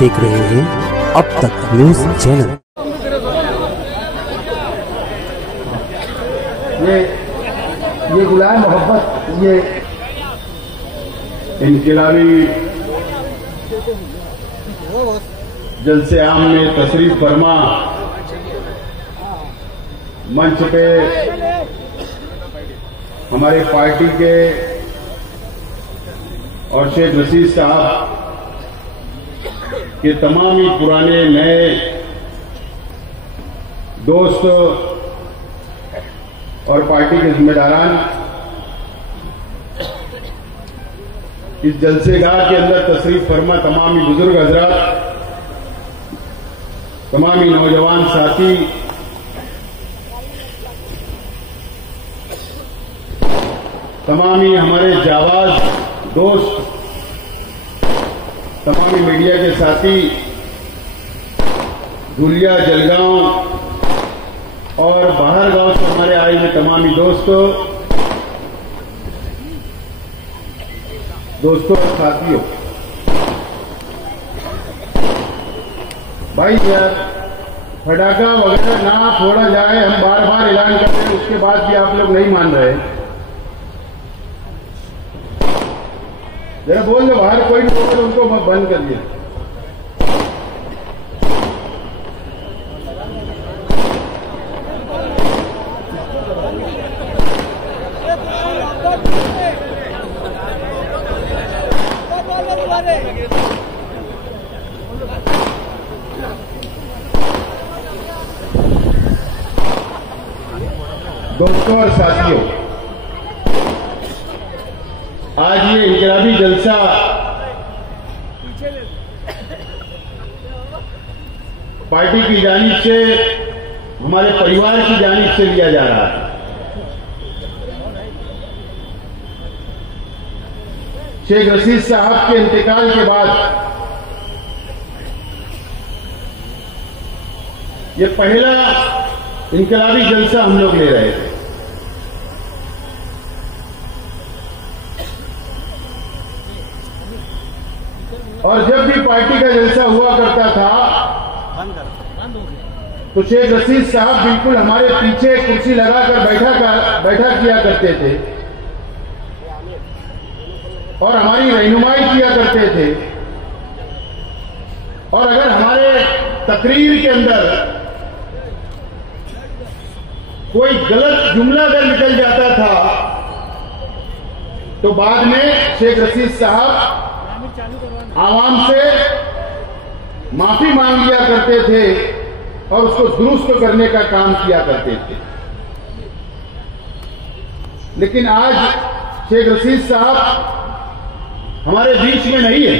देख रहे हैं अब तक न्यूज चैनल। ये गुलाम मोहब्बत, ये इनकलाबी जलसे आम में तशरीफ फरमा मंच पे हमारे पार्टी के और शेख रशीद साहब के तमाम ही पुराने नए दोस्त और पार्टी के जिम्मेदारान इस जलसेगाह के अंदर तशरीफ फरमा तमाम ही बुजुर्ग हजरात, तमाम ही नौजवान साथी, तमाम ही हमारे जाबाज दोस्त, तमाम ही मीडिया के साथी, धुलिया, जलगांव और बाहर गांव से हमारे आए हुए तमाम ही दोस्तों और साथियों, भाई यार फटाका वगैरह ना छोड़ा जाए। हम बार बार ऐलान करते हैं, उसके बाद भी आप लोग नहीं मान रहे। जरा बोल दो, बाहर कोई नहीं बोल, उनको बंद कर दिया। दोस्तों और साथियों, आज ये इनकलाबी जलसा पार्टी की जानिब से, हमारे परिवार की जानिब से लिया जा रहा है। शेख रशीद साहब के इंतकाल के बाद ये पहला इनकलाबी जलसा हम लोग ले रहे थे। और जब भी पार्टी का जलसा हुआ करता था तो शेख रशीद साहब बिल्कुल हमारे पीछे कुर्सी लगाकर बैठा किया करते थे और हमारी रहनुमाई किया करते थे। और अगर हमारे तकरीर के अंदर कोई गलत जुमला अगर निकल जाता था तो बाद में शेख रशीद साहब आवाम से माफी मांग लिया करते थे और उसको दुरुस्त करने का काम किया करते थे। लेकिन आज शेख रशीद साहब हमारे बीच में नहीं है।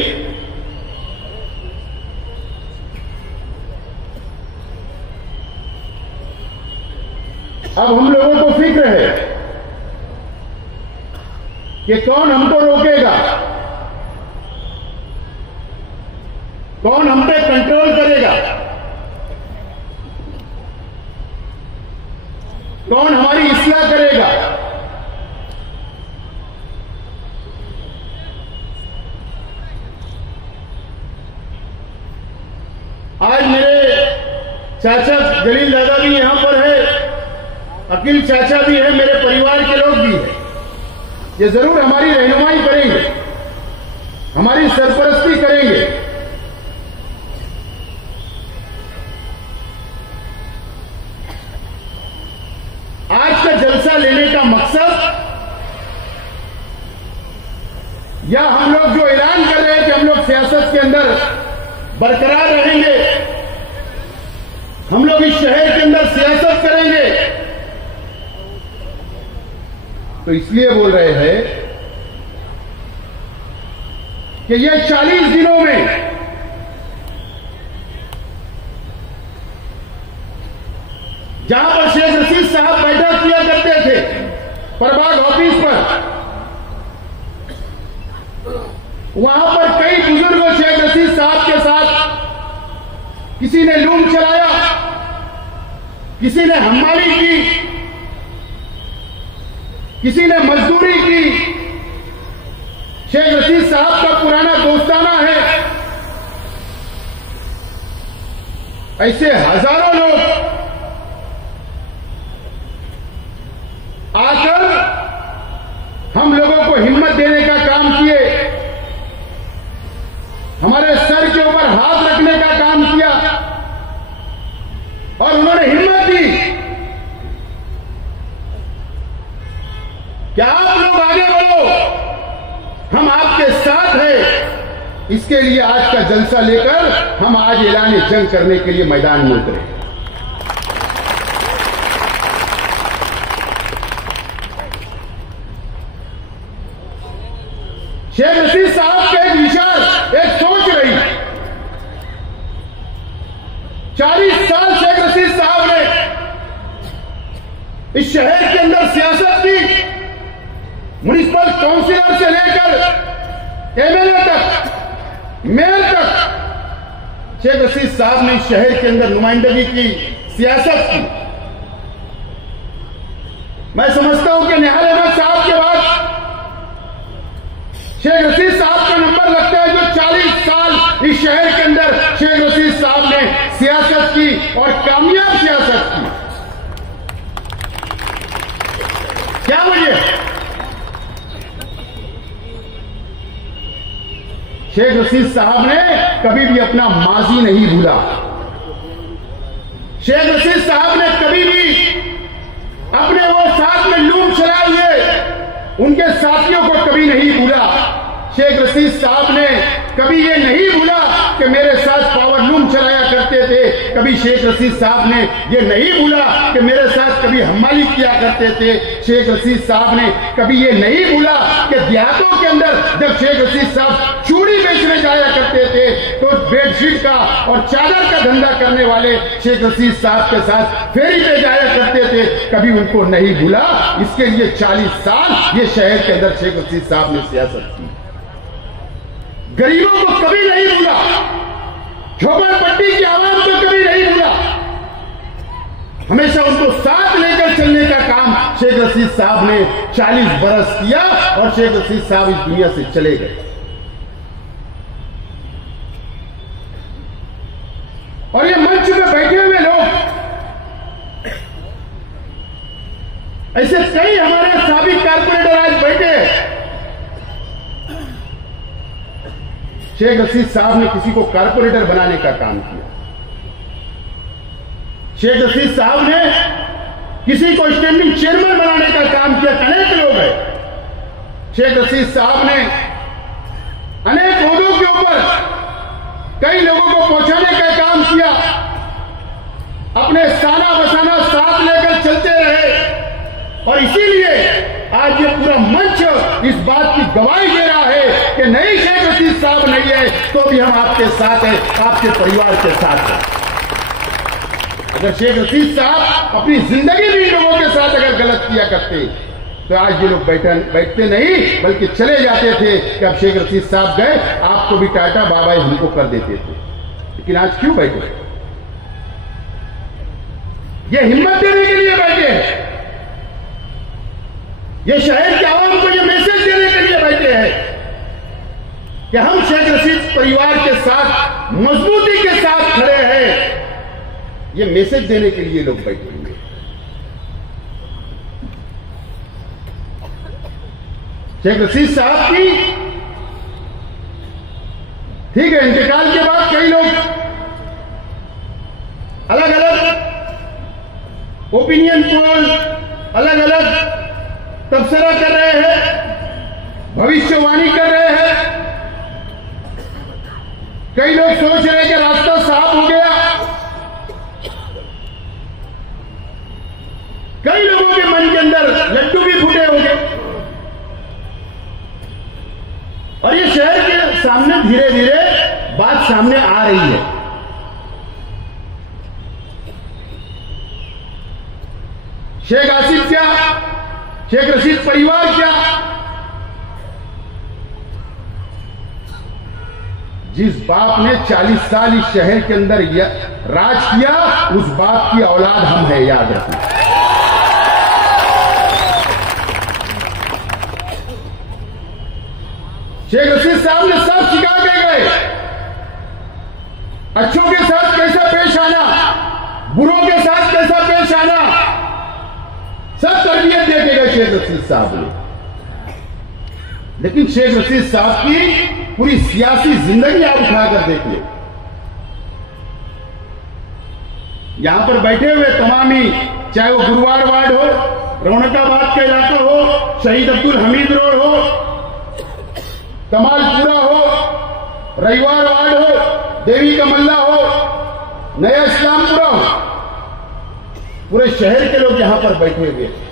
अब हम लोगों को फिक्र है कि कौन हमको रोकेगा, कौन हम पे कंट्रोल करेगा, कौन हमारी इस्लाह करेगा। आज मेरे चाचा जलील दादा भी यहां पर है, अकील चाचा भी है, मेरे परिवार के लोग भी हैं। ये जरूर हमारी रहनुमाई करेंगे, हमारी सरपरस्ती करेंगे। आज का जलसा लेने का मकसद, या हम लोग जो ऐलान कर रहे हैं कि हम लोग सियासत के अंदर बरकरार रहेंगे, हम लोग इस शहर के अंदर सियासत करेंगे, तो इसलिए बोल रहे हैं कि ये 40 दिनों में जहां पर शेख रशीद साहब बैठक किया करते थे प्रभाग ऑफिस पर, वहां पर कई बुजुर्गों शेख रशीद साहब के साथ किसी ने लूम चलाया, किसी ने हमारी की, किसी ने मजदूरी की। शेख रशीद साहब का पुराना दोस्ताना है ऐसे हजारों लोग आकर हम लोगों को हिम्मत देने का काम किए, हमारे सर के ऊपर हाथ रखने का काम किया और उन्होंने हिम्मत दी कि आप लोग आगे बढ़ो, हम आपके साथ हैं। इसके लिए आज का जलसा लेकर हम आज ऐलान जंग करने के लिए मैदान में उतरे। शेख रशीद साहब के एक विचार, एक सोच रही। 40 साल शेख रशीद साहब ने इस शहर के अंदर सियासत की, म्युनिसिपल काउंसिलर से लेकर एमएलए तक, मेयर तक शेख रशीद साहब ने इस शहर के अंदर नुमाइंदगी की, सियासत की। मैं समझता हूं कि निहाल अहमद साहब के बाद शेख रशीद साहब का नंबर लगता है, जो 40 साल इस शहर के अंदर शेख रशीद साहब ने सियासत की और कामयाब सियासत की। क्या वजह? शेख रशीद साहब ने कभी भी अपना माजी नहीं भूला। शेख रशीद साहब ने कभी भी अपने वो साथ में लूम चलाए हुए उनके साथियों को कभी नहीं भूला। शेख रशीद साहब ने कभी ये नहीं भूला कि मेरे साथ पावर लूम चलाया करते थे। कभी शेख रशीद साहब ने ये नहीं भूला कि मेरे साथ कभी हमाली किया करते थे। शेख रशीद साहब ने कभी ये नहीं भूला कि देहातों के अंदर जब शेख रशीद साहब चूड़ी बेचने जाया करते थे तो बेडशीट का और चादर का धंधा करने वाले शेख रशीद साहब के साथ फेरी पे जाया करते थे। कभी उनको नहीं भूला। इसके लिए 40 साल ये शहर के अंदर शेख रशीद साहब ने सियासत की। गरीबों को कभी नहीं भूला, झोपड़पट्टी की आवाम को कभी नहीं भूला। हमेशा उनको साथ लेकर चलने का काम शेख रशीद साहब ने 40 बरस किया और शेख रशीद साहब इस दुनिया से चले गए। और ये मंच में बैठे हुए लोग, ऐसे कई हमारे साबिक कारपोरेटर आज बैठे हैं। शेख रशीद साहब ने किसी को कारपोरेटर बनाने का काम किया। शेख रशीद साहब ने किसी को स्टैंडिंग चेयरमैन बनाने का काम किया। अनेक लोग हैं। शेख रशीद साहब ने अनेक ओहदों के ऊपर कई लोगों को पहुंचाने का काम किया। अपने साना बसाना साथ लेकर चलते रहे और इसीलिए आज ये पूरा मंच इस बात की गवाही दे रहा है कि नहीं, शेख रशीद साहब नहीं है तो भी हम आपके साथ हैं, आपके परिवार के साथ हैं। अगर शेख रशीद साहब अपनी जिंदगी भी लोगों के साथ अगर गलत किया करते तो आज ये लोग बैठते नहीं बल्कि चले जाते थे कि अब शेख रशीद साहब गए, आपको भी टाटा बाबाई हमको कर देते थे। लेकिन आज क्यों बैठे? ये हिम्मत देने के लिए बैठे हैं। ये शहर के आवाम को ये मैसेज देने के लिए बैठे हैं कि हम शेख रशीद परिवार के साथ मजबूती के साथ खड़े हैं। ये मैसेज देने के लिए लोग बैठे होंगे। शेख रशीद साहब की ठीक है, इंतकाल के बाद कई लोग अलग अलग ओपिनियन पोल, अलग अलग तबसरा कर रहे हैं, भविष्यवाणी कर रहे हैं। कई लोग सोच रहे हैं कि रास्ता साफ हो गया। कई लोगों के मन के अंदर लड्डू भी फूटे होंगे और ये शहर के सामने धीरे धीरे बात सामने आ रही है। शेख आसिफ क्या, शेख रशीद परिवार क्या, जिस बाप ने 40 साल इस शहर के अंदर राज किया, उस बाप की औलाद हम है, याद रखना। शेख रशीद साहब ने सब सिखा के गए, अच्छों के साथ कैसे पेश आना, कैसा पेश आना, सब तरबियत दे के गए शेख रशीद साहब ने। लेकिन शेख रशीद साहब की पूरी सियासी जिंदगी आप उठाकर देख ले, यहां पर बैठे हुए तमाम ही, चाहे वो गुरुवार वार्ड हो, रौनकाबाद का इलाका हो, शहीद अब्दुल हमीद रोड हो, कमालपुरा हो, रविवार वार्ड हो, देवी का मल्ला हो, नया इस्लामपुरा हो, पूरे शहर के लोग यहां पर बैठे हुए थे।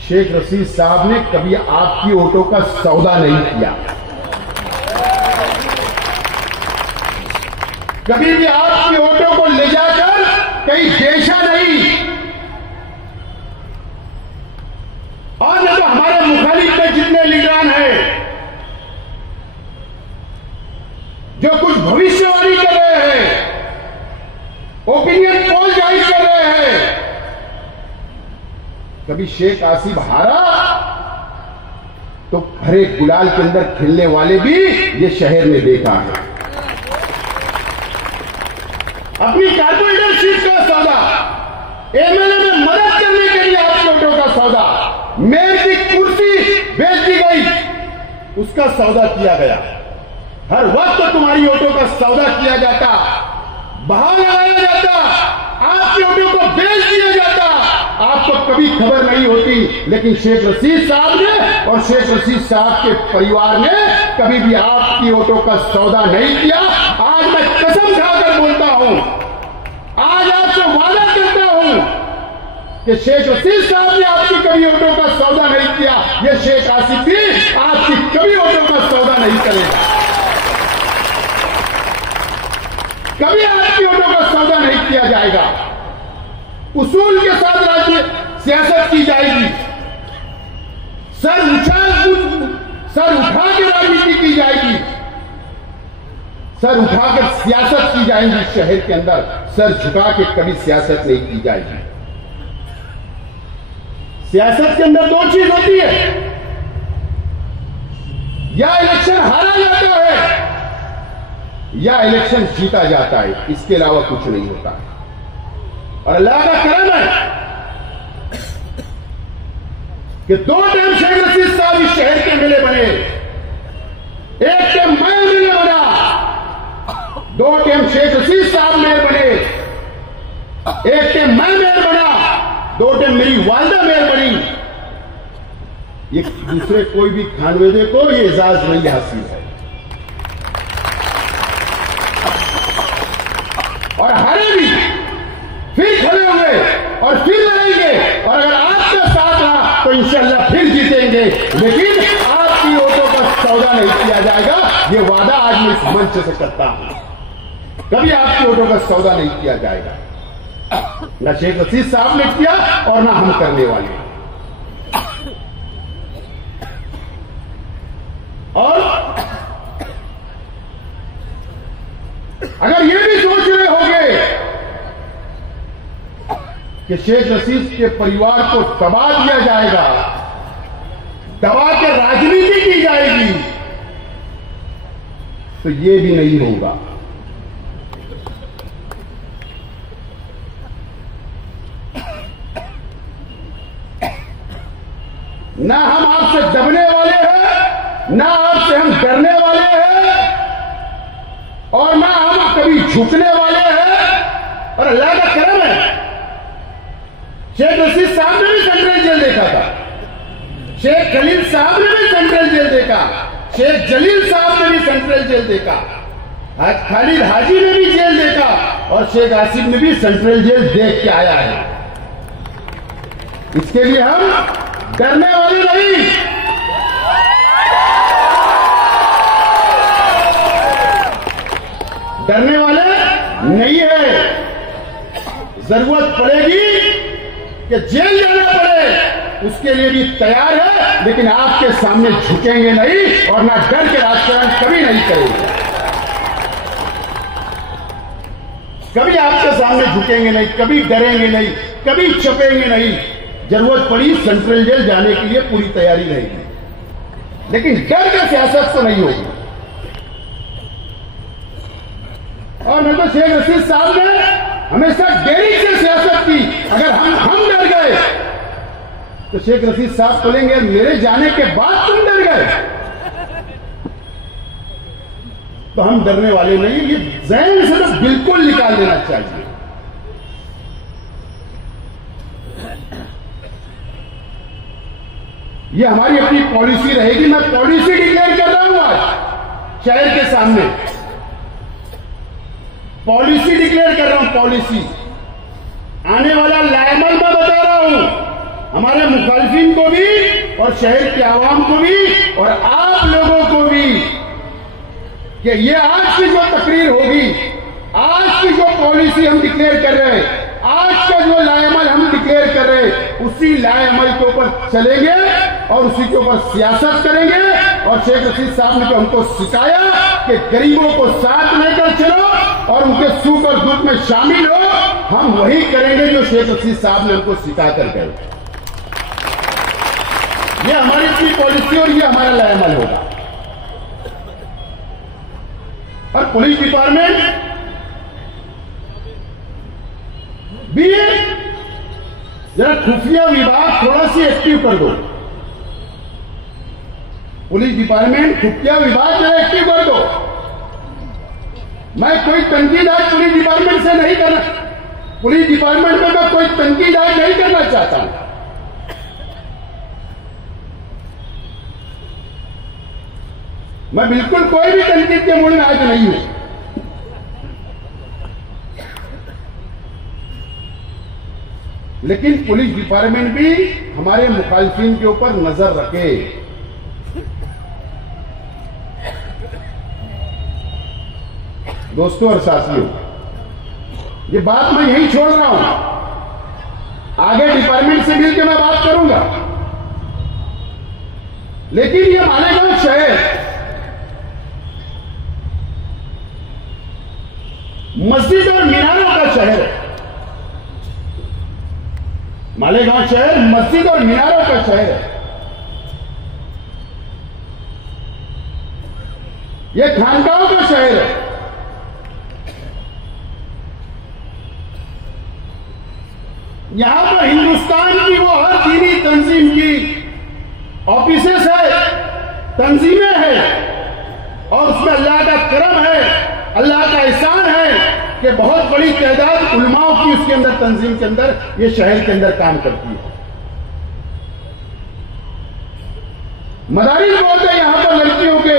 शेख रशीद साहब ने कभी आपकी वोटों का सौदा नहीं किया, कभी भी आपकी वोटों को ले जाकर कहीं बेचा नहीं, और न तो हमारे मुखालिफ में जितने लीडरान हैं जो कुछ भविष्यवाणी कर रहे हैं, ओपिनियन पोल जारी कर रहे हैं, कभी शेख आसिफ हारा तो हरे गुलाल के अंदर खिलने वाले भी ये शहर में देखा है। अपनी कारपोरेटरशिप का सौदा, एमएलए में मदद करने के लिए आपके वोटों का सौदा, मेयर की कुर्सी बेच दी गई, उसका सौदा किया गया। हर वक्त तो तुम्हारी वोटों का सौदा किया जाता, बहाव लगाया जाता, आपके वोटों को बेच दिया जाता, आपको कभी खबर नहीं होती। लेकिन शेख रशीद साहब ने और शेख रशीद साहब के परिवार ने कभी भी आपकी वोटों का सौदा नहीं किया। आज मैं कसम खाकर बोलता हूं, आज आपसे वादा करता हूं कि शेख रशीद साहब ने आपकी कभी वोटों का सौदा नहीं किया, ये शेख आसिफ भी आपकी कभी वोटों का सौदा नहीं करेगा, कभी आपकी वोटों का सौदा नहीं किया जाएगा। उसूल के साथ राज्य सियासत की जाएगी, सर उठा के राजनीति की जाएगी, सर उठाकर सियासत की जाएगी। शहर के अंदर सर झुका के कभी सियासत नहीं की जाएगी। सियासत के अंदर दो चीज होती है, या इलेक्शन हारा जाता है या इलेक्शन जीता जाता है, इसके अलावा कुछ नहीं होता है। और अल्लाह का करम है कि 2 टाइम शेख रशीद साहब इस शहर के एमएलए बने, एक टाइम मैं एमएलए बना, 2 टाइम शेख रशीद साहब मेयर बने, एक टाइम मैं मेयर बना, 2 टाइम मेरी वालिदा मेयर बनी। ये दूसरे कोई भी खानवेदे को ये एजाज नहीं हासिल है। और हारे भी फिर खड़े होंगे और फिर लड़ेंगे, और अगर आपका साथ रहा तो इंशाअल्लाह फिर जीतेंगे। लेकिन आपकी वोटों का सौदा नहीं किया जाएगा, ये वादा आज मैं इस मंच से करता हूं। कभी आपकी वोटों का सौदा नहीं किया जाएगा, न शेख रशीद साहब ने किया और न हम करने वाले। और अगर ये भी सोच रहे होंगे कि शेख रशीद के परिवार को दबा दिया जाएगा, दबा के राजनीति की जाएगी, तो ये भी नहीं होगा। ना हम आपसे दबने वाले हैं, ना आपसे हम डरने वाले हैं, और ना हम कभी झुकने वाले हैं। और अल्लाह का करम है, शेख रशीद साहब ने भी सेंट्रल जेल देखा था, शेख खलील साहब ने भी सेंट्रल जेल देखा, शेख जलील साहब ने भी सेंट्रल जेल देखा, खालिद हाजी ने भी जेल देखा, और शेख आसिफ ने भी सेंट्रल जेल देख के आया है। इसके लिए हम डरने वाले नहीं, डरने वाले नहीं है। जरूरत पड़ेगी कि जेल जाना पड़े, उसके लिए भी तैयार है, लेकिन आपके सामने झुकेंगे नहीं और ना डर के राजकारण कभी नहीं करेंगे, कभी आपके सामने झुकेंगे नहीं, कभी डरेंगे नहीं, कभी छपेंगे नहीं। जरूरत पड़ी सेंट्रल जेल जाने के लिए पूरी तैयारी रहेगी, लेकिन डर के सियासत तो नहीं होगी। और मैं तो शेख रशीद साहब ने हमेशा डेरी से सियासत की। अगर हम डर गए तो शेख रशीद साहब बोलेंगे मेरे जाने के बाद तुम डर गए। तो हम डरने वाले नहीं, ये ज़हन से तो बिल्कुल निकाल देना चाहिए। ये हमारी अपनी पॉलिसी रहेगी। मैं पॉलिसी डिक्लेयर कर रहा हूं आज शहर के सामने, पॉलिसी डिक्लेयर कर रहा हूं। पॉलिसी आने वाला लाएमल मैं बता रहा हूं हमारे मुखालिफिन को भी और शहर के आवाम को भी और आप लोगों को भी, कि ये आज की जो तकरीर होगी, आज की जो पॉलिसी हम डिक्लेयर कर रहे हैं, आज का जो लाएमल हम डिक्लेयर कर रहे हैं, उसी लाएमल के ऊपर चलेंगे और उसी के ऊपर सियासत करेंगे। और शेख रशीद साहब ने तो हमको सिखाया कि गरीबों को साथ लेकर चलो और उनके सुख और दुख में शामिल हो। हम वही करेंगे जो शेख रशीद साहब ने हमको सिखा कर गए। ये हमारी अपनी पॉलिसी और ये हमारा लाएमल होगा। और पुलिस डिपार्टमेंट भी जरा खुफिया विभाग थोड़ा सी एक्टिव कर दो। पुलिस डिपार्टमेंट खुफिया विभाग जरा एक्टिव कर दो। मैं कोई तनकीद आज पुलिस डिपार्टमेंट से नहीं करना, पुलिस डिपार्टमेंट में मैं कोई तनकीद आज नहीं करना चाहता हूं। मैं बिल्कुल कोई भी तनकीद के मूड में आज नहीं हूं। लेकिन पुलिस डिपार्टमेंट भी हमारे मुखालिफिन के ऊपर नजर रखे। दोस्तों और साथियों, ये बात मैं यहीं छोड़ रहा हूं, आगे डिपार्टमेंट से मिलकर मैं बात करूंगा। लेकिन ये मालेगांव शहर मस्जिद और मीनारों का शहर है। मालेगांव शहर मस्जिद और मीनारों का शहर है। यह खानकाहों का शहर है। यहां पर हिंदुस्तान की वो हर दीनी तंजीम की ऑफिसेस है, तंजीमें हैं और उसमें अल्लाह का करम है, अल्लाह का एहसान है कि बहुत बड़ी तादाद उलमाओं की उसके अंदर तंजीम के अंदर ये शहर के अंदर काम करती है। मदारिस बहुत है यहां पर लड़कियों के,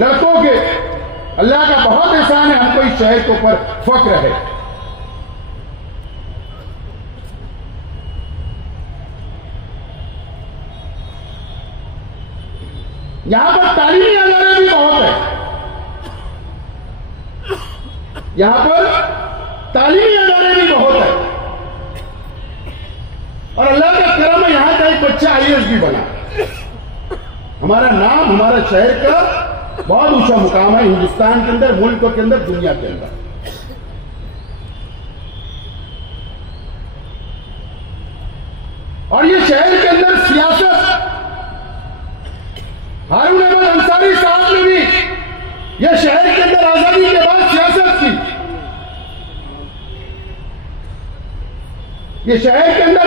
लड़कों के। अल्लाह का बहुत एहसान है, हमको इस शहर के ऊपर फख्र है। यहां पर तालीमी अदारे भी बहुत है। यहां पर तालीमी अदारे भी बहुत है और अल्लाह का करम है, यहां का एक बच्चा IAS भी बना। हमारा नाम, हमारा शहर का बहुत ऊंचा मुकाम है हिंदुस्तान के अंदर, मुल्क के अंदर, दुनिया के अंदर। और ये शहर के अंदर सियासत, हारून अहमद अंसारी साहब ने भी यह शहर के अंदर आजादी के बाद सियासत की। ये शहर के अंदर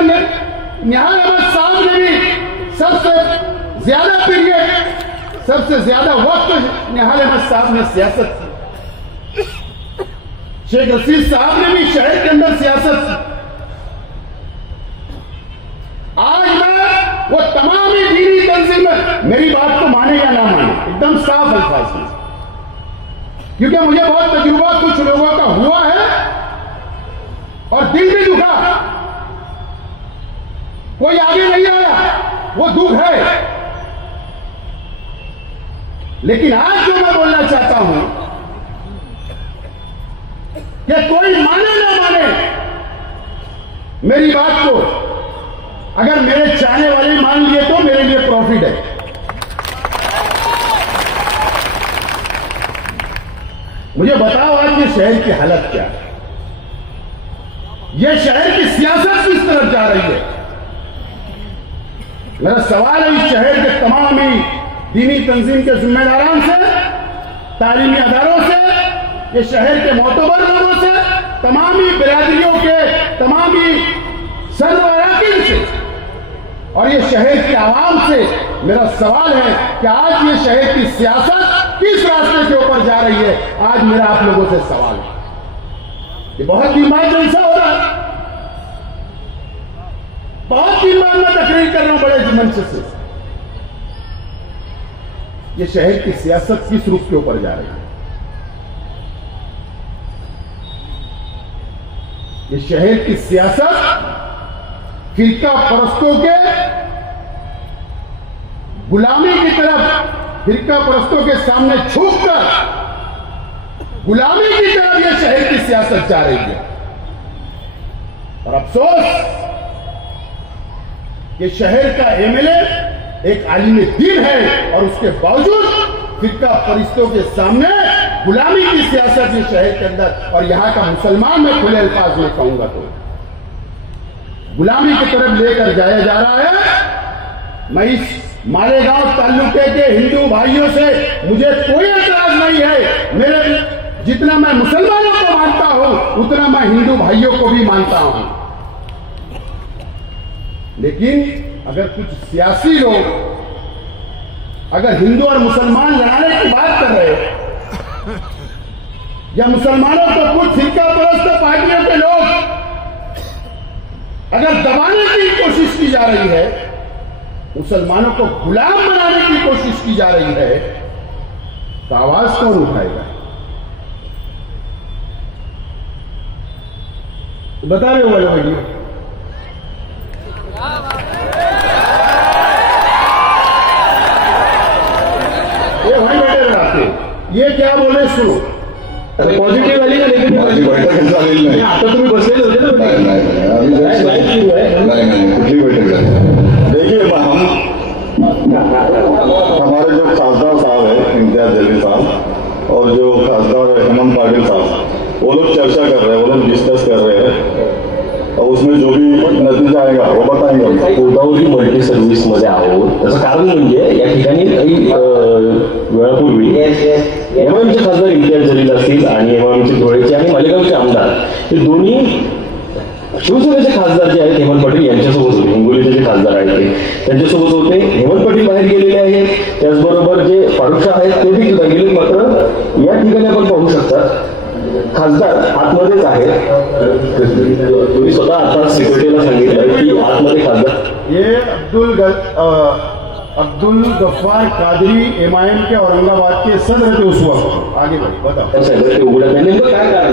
निहाल अहमद साहब ने भी सबसे ज्यादा पीरियड, सबसे ज्यादा वक्त निहाल अहमद साहब ने सियासत की। शेख रशीद साहब ने भी शहर के अंदर सियासत की। आज मैं वो तमाम ही दीनी तंजीमें, मेरी बात को माने या ना माने, एकदम साफ अल्फाज में, क्योंकि मुझे बहुत तजुर्बा कुछ लोगों का हुआ है और दिल भी दुखा। कोई आगे नहीं आया, वो दुख है। लेकिन आज जो मैं बोलना चाहता हूं कि कोई माने ना माने मेरी बात को, अगर मेरे चाहने वाले मान लिए तो मेरे लिए प्रॉफिट है। मुझे बताओ आज ये शहर की हालत क्या है, ये शहर की सियासत किस तरफ जा रही है। मेरा सवाल है इस शहर के तमाम ही दीनी तंजीम के जिम्मेदारान से, तालीमी अदारों से ये शहर के मोतबर लोगों से, तमामी बिरादरियों के, तमामी सरवराकिन से और ये शहर की आवाम से मेरा सवाल है कि आज ये शहर की सियासत किस रास्ते के ऊपर जा रही है। आज मेरा आप लोगों से सवाल है। ये बहुत दिन बाद जलसा हो रहा है, बहुत दिन बाद मैं तकरीर कर रहा हूं बड़े मंच से। ये शहर की सियासत किस रुख के ऊपर जा रही है। ये शहर की सियासत फिरका परस्तों के गुलामी की तरफ, फिरका परस्तों के सामने झुककर गुलामी की तरफ यह शहर की सियासत जा रही है। और अफसोस कि शहर का एमएलए एक आलिम दीन है और उसके बावजूद फिरका परिस्तों के सामने गुलामी की सियासत ये शहर के अंदर, और यहां का मुसलमान मैं खुले अल्फाज में कहूंगा तो गुलामी की तरफ लेकर जाया जा रहा है। मैं इस मालेगांव ताल्लुके के हिंदू भाइयों से मुझे कोई एतराज नहीं है। मेरे जितना मैं मुसलमानों को मानता हूं उतना मैं हिंदू भाइयों को भी मानता हूं। लेकिन अगर कुछ सियासी लोग अगर हिंदू और मुसलमान लड़ाने की बात कर रहे हैं या मुसलमानों को कुछ फिरका परस्त पार्टियों के लोग अगर दबाने की कोशिश की जा रही है, मुसलमानों को गुलाम बनाने की कोशिश की जा रही है, तो आवाज कौन उठाएगा? बता रहे हो वाले भाई, ये वहीं बैठे रहते, ये क्या बोले सुनो। पॉझिटिव्ह वाली का लेकिन आता तुम्ही बसलेले होते ना, कुठली बैठक है? देखिए हमारे जो खासदार साहब है इम्तियाज जलील साहब और जो खासदार हेमंत पाटिल साहब, वो लोग चर्चा कर रहे हैं, वो लोग डिस्कस कर रहे हैं और उसमें जो भी नतीजा आएगा वो बताएंगे। गोदावरी मल्टी सर्व्हिस मध्ये आहोत, त्याचं कारण म्हणजे या ठिकाणी काही वेळापूर्वी एमआयएमचे खासदार इम्तियाज जलील असतील आणि एमआयएमचे धुळेचे आणि मालेगावचे आमदार हे दोन्ही शिवसेनेचे खासदार जे आहेत हेमंत पाटील यांच्यासोबत होते, हिंगोलीचे जे खासदार आहेत त्यांच्यासोबत होते। हेमंत पाटील बाहेर गेलेले आहेत, त्याचबरोबर जे फारुख शाह आहेत ते देखील बाहेर गेले। मात्र या ठिकाणी आपण पाहू शकता खासदार आतमध्येच आहेत। तुम्ही स्वतः आता सिक्युरिटीला सांगितलं की आतमध्ये खासदार ये अब्दुल गफ्फार कादरी एमआईएम के औरंगाबाद के सदर थे उस वक्त। आगे बढ़िए बताओ। सदर ते उघडत नाही, नेमकं काय कारण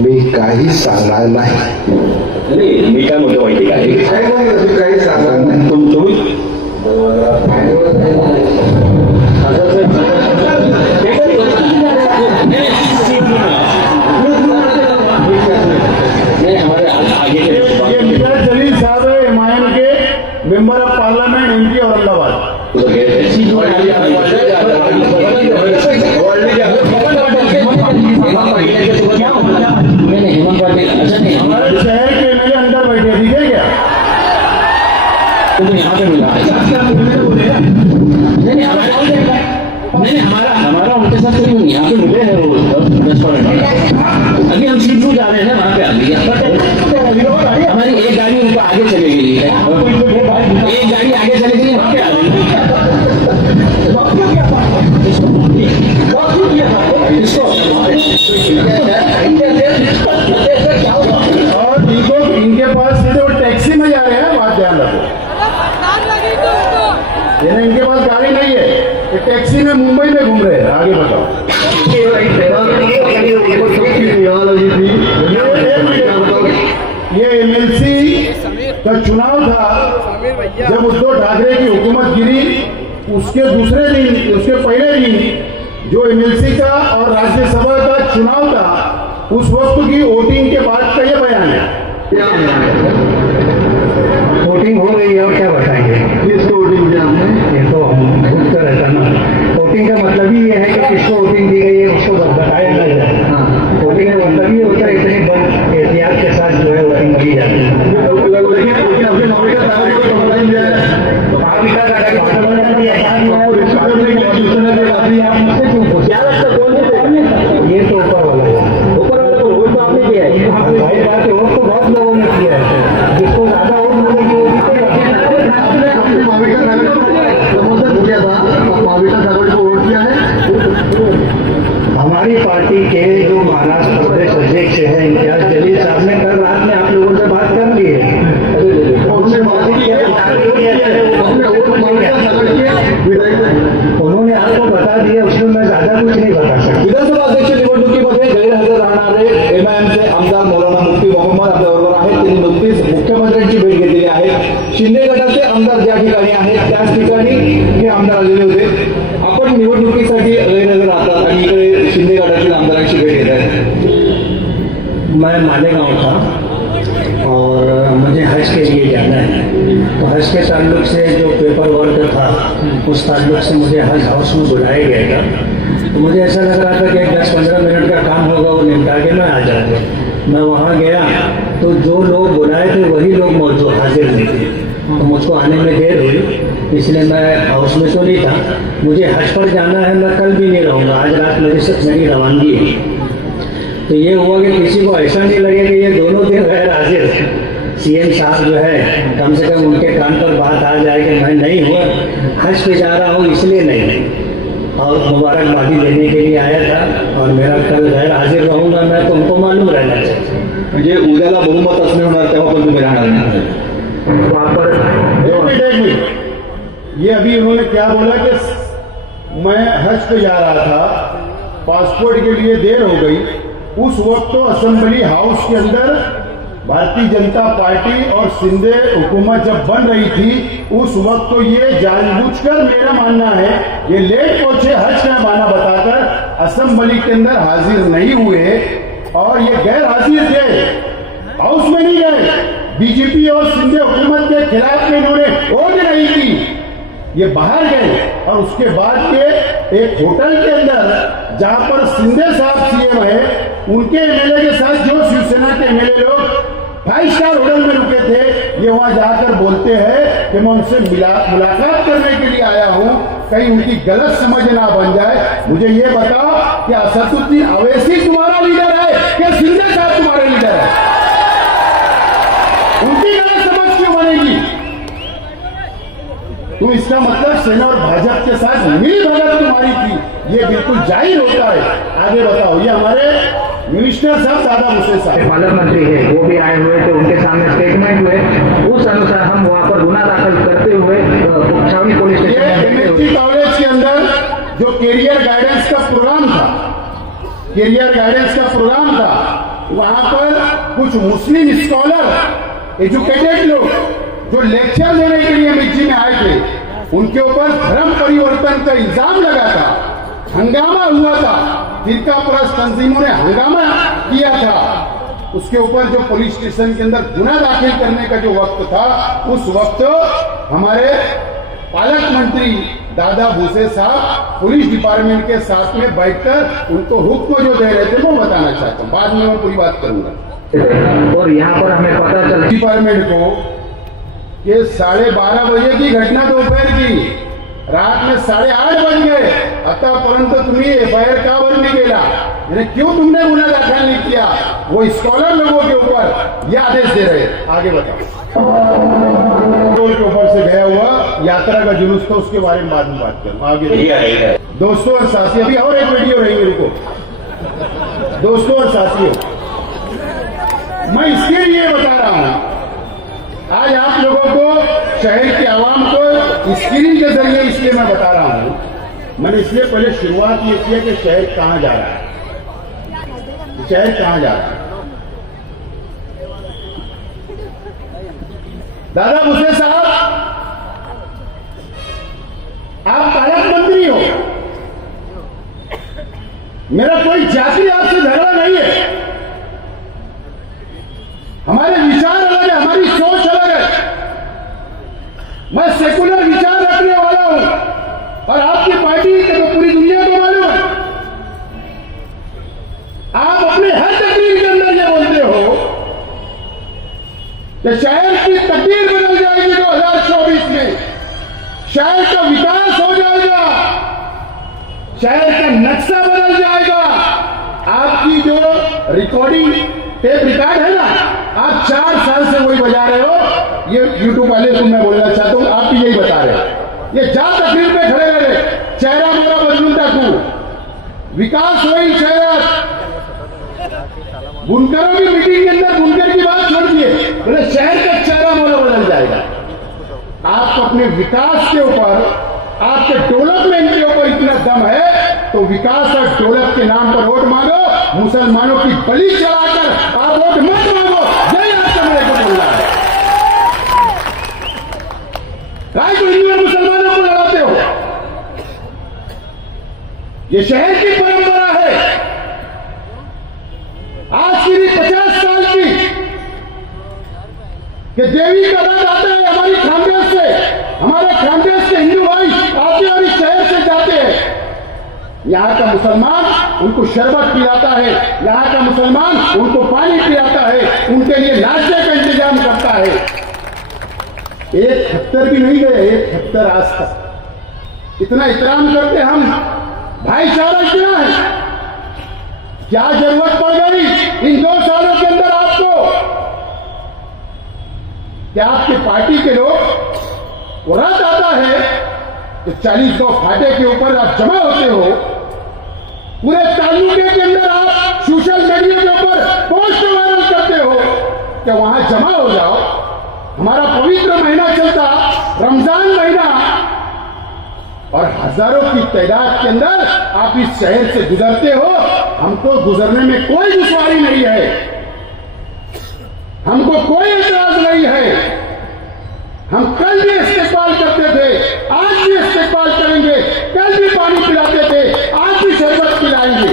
मी काही सांगणार नाही। मी काय म्हणतो माहिती काही सांगणार नाही। तुम्ही इम्तियाज जलील साहब है एमआईएम के member of parliament MP Aurangabad. हमारे शहर के एमएलए अंदर बैठे, ठीक है क्या? तुम्हें यहाँ पे मिला नहीं, हमारा उनके साथ कोई नहीं, यहाँ पे मिले हैं वो रेस्टोरेंट। अभी हम सीट जा रहे हैं ना, वहाँ पे आ गई हमारी एक गाड़ी उनको आगे चली गई है, एक गाड़ी आगे चली गई, वहाँ पे आ गई। और इनके पास सीधे वो टैक्सी में जा रहे हैं, बात ध्यान रखो। इनके पास गाड़ी नहीं है, ये टैक्सी में मुंबई में घूम रहे हैं। आगे बताओ। ये एमएलसी का चुनाव था, जब उद्धव ठाकरे की हुकूमत गिरी उसके दूसरे दिन, उसके पहले दिन जो एमएलसी का और राज्यसभा का चुनाव था, उस वक्त की वोटिंग के बाद का ये बयान है। वोटिंग हो रही है और क्या बताएंगे? किसको वोटिंग दिया आपने? ये तो हम तो रहता ना। वोटिंग का मतलब ही ये है कि किसको वोटिंग दी गई है उसको बताया ना जाए। वोटिंग का मतलब ही होता है इतने बड़ एहतियात के साथ जो है वोटिंग की जाती है। एमआयएमचे आमदार मौलाना मुफ्ती मोहम्मद आपल्याबरोबर आहेत. त्यांनी नुकतीच मुख्यमंत्र्यांची भेट घेतलेली आहे. शिंदे गटाचे आमदार ज्या ठिकाणी आहेत त्याच ठिकाणी हे आमदार आलेले होते. आपण निवडणुकीसाठी गैरहजर राहतात आणि इकडे शिंदे गटातील आमदारांची भेट घेत आहेत. मैं मालेगांव था और मुझे हज के लिए जाना है, तो हज के ताल्लुक से जो पेपर वर्क था उस ताल्लुक से मुझे हज हाउस में बुलाया गया था. तो मुझे ऐसा लग रहा था कि 10-15 मिनट का काम होगा, वो निपटा के मैं आ जाऊँगा. मैं वहाँ गया तो जो लोग बुलाए थे वही लोग मौजूद हाजिर नहीं थे, तो मुझको आने में देर हुई, इसलिए मैं हाउस में तो नहीं था. मुझे हज पर जाना है, मैं कल भी नहीं रहूँगा, आज रात मेरी रवानगी है. तो ये हुआ कि किसी को ऐसा नहीं लगे कि ये दोनों दिन गैर हाजिर. सीएम साहब जो है कम से कम उनके कान पर बात आ जाए कि मैं नहीं हुआ, हज पे जा रहा हूँ इसलिए नहीं, और मुबारकबादी देने के लिए आया था और मेरा कल गैर हाजिर रहूंगा मैं, तो उनको मालूम रहना चाहिए. म्हणजे उद्याला बहुमत असणे होणार तेव्हा पण तुम्ही राहणार नाही. वहाँ पर एक मिनट, ये अभी उन्होंने क्या बोला कि मैं हज पे जा रहा था, पासपोर्ट के लिए देर हो गई. उस वक्त तो असेंबली हाउस के अंदर भारतीय जनता पार्टी और शिंदे हुकूमत जब बन रही थी, उस वक्त तो ये जानबूझकर, मेरा मानना है, ये लेट पहुंचे हज का बहाना बताकर असेंबली के अंदर हाजिर नहीं हुए और ये गैर हाजिर थे, हाउस में नहीं गए. बीजेपी और शिंदे हुकूमत के खिलाफ में इन्होंने वोट नहीं की, ये बाहर गए और उसके बाद के एक होटल के अंदर जहां पर शिंदे साहब सीएम है, उनके एमएलए के साथ जो शिवसेना के एमएलए लोग 5 स्टार होटल में रुके थे, ये वहां जाकर बोलते हैं कि मैं उनसे मुलाकात करने के लिए आया हूं, कहीं उनकी गलत समझ ना बन जाए. मुझे ये बताओ कि असदुद्दीन अवैसी तुम्हारा लीडर है कि शिंदे साहब तुम्हारे लीडर है? उनकी गलत समझ क्यों बनेगी? तुम इसका मतलब सेना और भाजपा के साथ मिली भगत तुम्हारी थी, ये बिल्कुल जाहिर होता है. आगे बताओ. ये हमारे मिनिस्टर साहब दादा भूसे साहब पालक मंत्री है, वो भी आए हुए थे, उनके सामने स्टेटमेंट हुए, उस अनुसार हम वहाँ पर गुना दाखिल करते हुए छावनी पुलिस स्टेशन एमएससी कॉलेज के अंदर जो कैरियर गाइडेंस का प्रोग्राम था, वहां पर कुछ मुस्लिम स्कॉलर, एजुकेटेड लोग जो लेक्चर देने के लिए मिर्ची में आए थे, उनके ऊपर धर्म परिवर्तन का इल्जाम लगा था, हंगामा हुआ था, फिरका परस्त तंजीमों ने हंगामा किया था. उसके ऊपर जो पुलिस स्टेशन के अंदर गुना दाखिल करने का जो वक्त था, उस वक्त हमारे पालक मंत्री दादा भूसे साहब पुलिस डिपार्टमेंट के साथ में बैठकर उनको हुक्म जो दे रहे थे वो बताना चाहता हूँ, बाद में मैं पूरी बात करूंगा. और यहाँ पर हमें पता चला डिपार्टमेंट को ये 12:30 बजे की घटना दोपहर की, रात में 8:30 बज गए, आतापर्यंत तुम्ही एफआयआर का वर नहीं गेला, यानी क्यों तुमने गुन्हा दाखिल नहीं किया? वो स्कॉलर लोगों के ऊपर ये आदेश दे रहे. आगे बताओ. टोल के ऊपर से गया हुआ यात्रा का जुलूस था, उसके बारे में बाद में बात करूं. आगे दोस्तों और साथी, अभी और एक वीडियो रही मेरे को. दोस्तों और साथियों, मैं इसके लिए बता रहा हूं, आज आप लोगों को, शहर की आवाम को स्क्रीन के जरिए इसलिए मैं बता रहा हूं. मैंने इसलिए पहले शुरुआत ये की कि शहर कहां जा रहा है, शहर कहां जा रहा है. दादा भूसे साहब, आप पालक मंत्री हो, मेरा कोई जाति आपसे झगड़ा नहीं है, हमारे विचार अलग है, हमारी सोच अलग है. मैं सेकुलर विचार रखने वाला हूं और आपकी पार्टी के तो पूरी दुनिया को मालूम है. आप अपने हर तकरीर के अंदर ये बोलते हो कि शहर की तकदीर बदल जाएगी 2024 में, शहर का विकास हो जाएगा, शहर का नक्शा बदल जाएगा. आपकी जो रिकॉर्डिंग टेप रिकॉर्ड है ना, आप 4 साल से वही बजा रहे हो. ये यूट्यूब वाले को मैं बोलना चाहता हूं, आप भी यही बता रहे हो. ये जा तकरीर पे खड़े रहे, चेहरा मोरा बदलून टाकू, विकास होईल शहरात. बुनकरों की मीटिंग के अंदर बुनकर की बात छोड़ दिए, बोले शहर का चेहरा मोरा बदल जाएगा. आप अपने विकास के ऊपर आपके डेवलपमेंट के ऊपर इतना दम है तो विकास और डेवलप के नाम पर वोट मांगो, मुसलमानों की बलि चढ़ाकर आप वोट मत मांगो। यही आपसे मेरे को बोल रहा है। राय तो हिंदू और मुसलमानों को लड़ाते हो। ये शहर की परंपरा है, आज की नहीं 50 साल की, कि देवी का राज आता है हमारी खानदेश से, हमारे खानदेश के हिंदू भाई आते और इस शहर से जाते हैं। यहां का मुसलमान उनको शरबत पिलाता है, यहां का मुसलमान उनको पानी पिलाता है, उनके लिए नाश्ते का इंतजाम करता है। एक खत्तर भी नहीं गए, एक खत्तर आज तक। इतना एहतराम करते हम, भाईचारा इतना है। क्या जरूरत पड़ गई इन 2 सालों के अंदर आपको कि आपकी पार्टी के लोग वो रात आता है कि 40 गौ फाटे के ऊपर आप जमा होते हो, पूरे तालुके के अंदर आप सोशल मीडिया के ऊपर पोस्ट वायरल करते हो कि वहां जमा हो जाओ। हमारा पवित्र महीना चलता रमजान महीना, और हजारों की तादाद के अंदर आप इस शहर से गुजरते हो। हमको गुजरने में कोई दुश्वारी नहीं है, हमको कोई एतराज नहीं है। हम कल भी इस्तेमाल करते थे, आज भी इस्तेमाल करेंगे, कल भी पानी पिलाते थे, आज भी शरबत पिलाएंगे।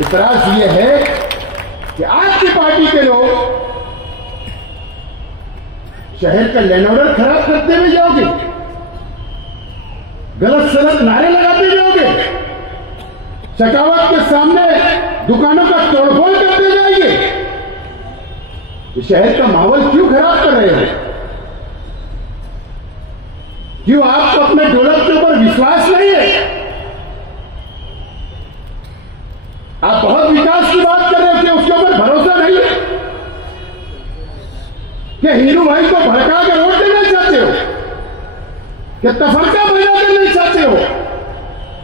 एतराज ये है कि आज की पार्टी के लोग शहर का लैंड ऑर्डर खराब करते हुए जाओगे, गलत सलत नारे लगाते जाओगे, शकावत के सामने दुकानों का तोड़फोड़ करते जाएंगे। शहर का माहौल क्यों खराब कर रहे हैं? क्यों आपको अपने डेवलप के ऊपर विश्वास नहीं है? आप बहुत विकास की बात कर रहे हो कि उसके ऊपर भरोसा नहीं है, कि हिंदू भाई को भड़का कर वोट देना चाहते हो, कि तफरका पैदा करना चाहते हो?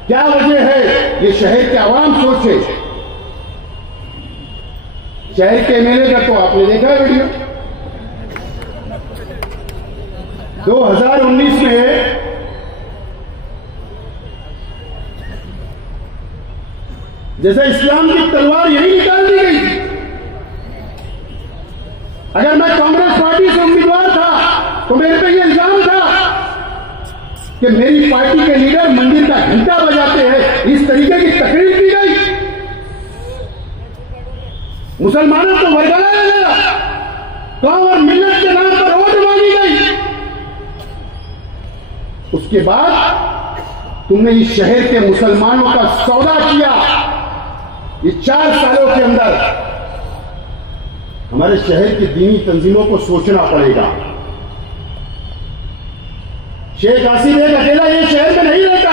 क्या वजह है? ये शहर के आवाम सोचे। शहर के एमएलए का तो आपने देखा है वीडियो, 2019 में जैसे इस्लाम की तलवार यही निकाल दी गई थी। अगर मैं कांग्रेस पार्टी से उम्मीदवार था तो मेरे पे ये इल्जाम था कि मेरी पार्टी के लीडर मंदिर का घंटा बजाते हैं, इस तरीके की तकरीर की गई, मुसलमानों को वर्गलाया गया, कौम और मिल्लत के नाम पर वोट मांगी गई। उसके बाद तुमने इस शहर के मुसलमानों का सौदा किया। इस 4 सालों के अंदर हमारे शहर की दीनी तंजीमों को सोचना पड़ेगा। शेख आसिफ एक अकेला ये शहर में नहीं रहता।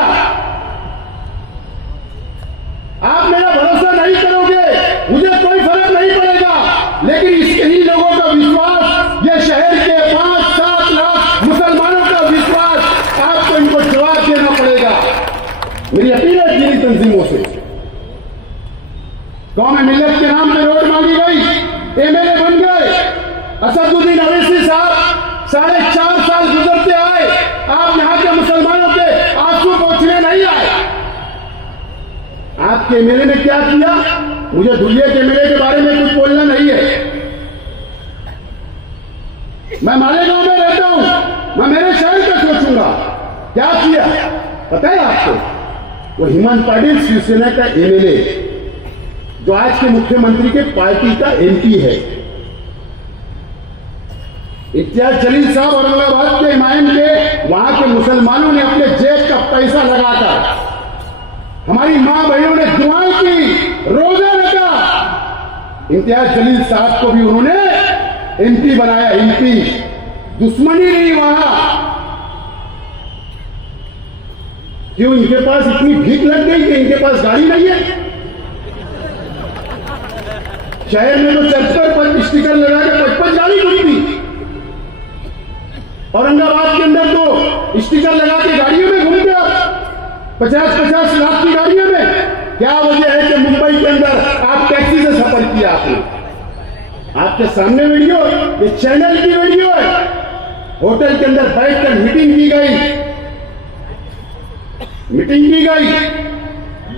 आप मेरा भरोसा नहीं करोगे, मुझे कोई फर्क नहीं पड़ेगा, लेकिन इसके ही लोगों का विश्वास, ये शहर के 5-7 लाख मुसलमानों का विश्वास, आपको इनको जवाब देना पड़ेगा। मेरी अपील है दीनी तंजीमों से, कौम मिल्लत के नाम पर वोट मांगी गई, एमएलए बन गए। असदुद्दीन अवैसी साहब 4.5 साल गुजरते आए, आप यहां के मुसलमानों के आंसू पोंछने नहीं आए। आपके एमएलए ने क्या किया? मुझे धुलिया के एमएलए के बारे में कुछ बोलना नहीं है। मैं मालेगांव में रहता हूं, मैं मेरे शहर का सोचूंगा। क्या किया पता है आपको? वो हेमंत पाटिल शिवसेना का एमएलए, जो आज के मुख्यमंत्री के पार्टी का एमपी है, इम्तियाज जलील साहब औरंगाबाद के हिमायन के, वहां के मुसलमानों ने अपने जेब का पैसा लगाकर, हमारी मां बहनों ने दुआएं की, रोजा रखा, इम्तियाज जलील साहब को भी उन्होंने एमपी बनाया। एमपी दुश्मनी नहीं वहां। क्यों? इनके पास इतनी भीख लग गई कि इनके पास गाड़ी नहीं है। शहर में तो चर्च पर स्टिकर लगा के 55 गाड़ी घूमती, औरंगाबाद के अंदर तो स्टिकर लगा के गाड़ियों में घूमते आप 50-50 लाख की गाड़ियों में। क्या वजह है कि मुंबई के अंदर आप टैक्सी से सफर किया? आपके सामने वीडियो, ये चैनल की वीडियो है। होटल के अंदर बैठकर मीटिंग की गई, मीटिंग की गई,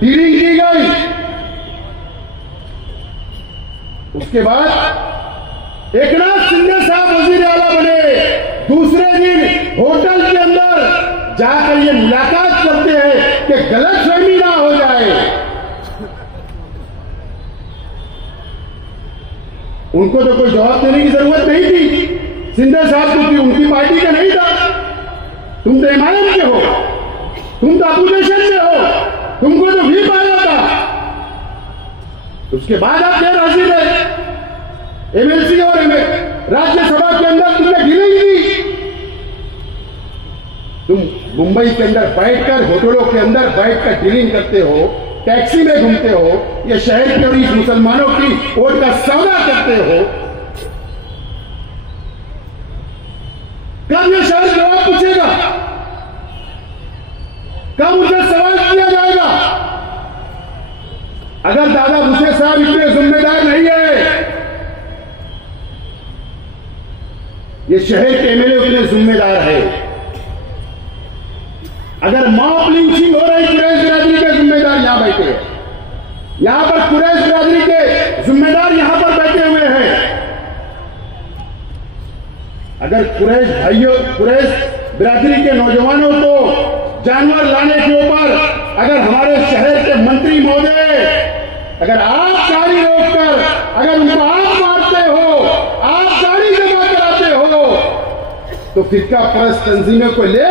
डीलिंग की गई। उसके बाद एकनाथ शिंदे साहब वजीर आला बने, दूसरे दिन होटल के अंदर जाकर ये मुलाकात करते हैं कि गलतफहमी ना हो जाए। उनको तो कोई जवाब देने की जरूरत नहीं थी, शिंदे साहब को, उनकी पार्टी का नहीं था। तुम तो एमआईएम के हो, तुम तो अपोजिशन में हो, तुमको तो व्हीप आया था। उसके बाद आप गैर हाजिर है एमएलसी और राज्यसभा के अंदर, तुमने डीलिंग की। तुम मुंबई के अंदर बैठकर, होटलों के अंदर बैठकर डीलिंग करते हो, टैक्सी में घूमते हो, ये शहर के और इस मुसलमानों की वोट का सौदा करते हो। कब ये शहर जवाब पूछेगा? कब उनसे सवाल किया जाएगा? अगर दादा भूसे साहब इतने जिम्मेदार नहीं है, ये शहर के एमएलए उतने जिम्मेदार है। अगर मॉब लिंचिंग हो रही कुरैश बिरादरी के जिम्मेदार यहां बैठे हैं, यहां पर कुरैश बिरादरी के जिम्मेदार यहां पर बैठे हुए हैं। अगर कुरैश भाइयों, कुरैश बिरादरी के नौजवानों को जानवर लाने के ऊपर अगर हमारे शहर के मंत्री महोदय, अगर आप गाड़ी रोककर, अगर उनको आप मारते हो, आप गाड़ी जमा कराते हो, तो फिरका परस्त तंजीमों को ले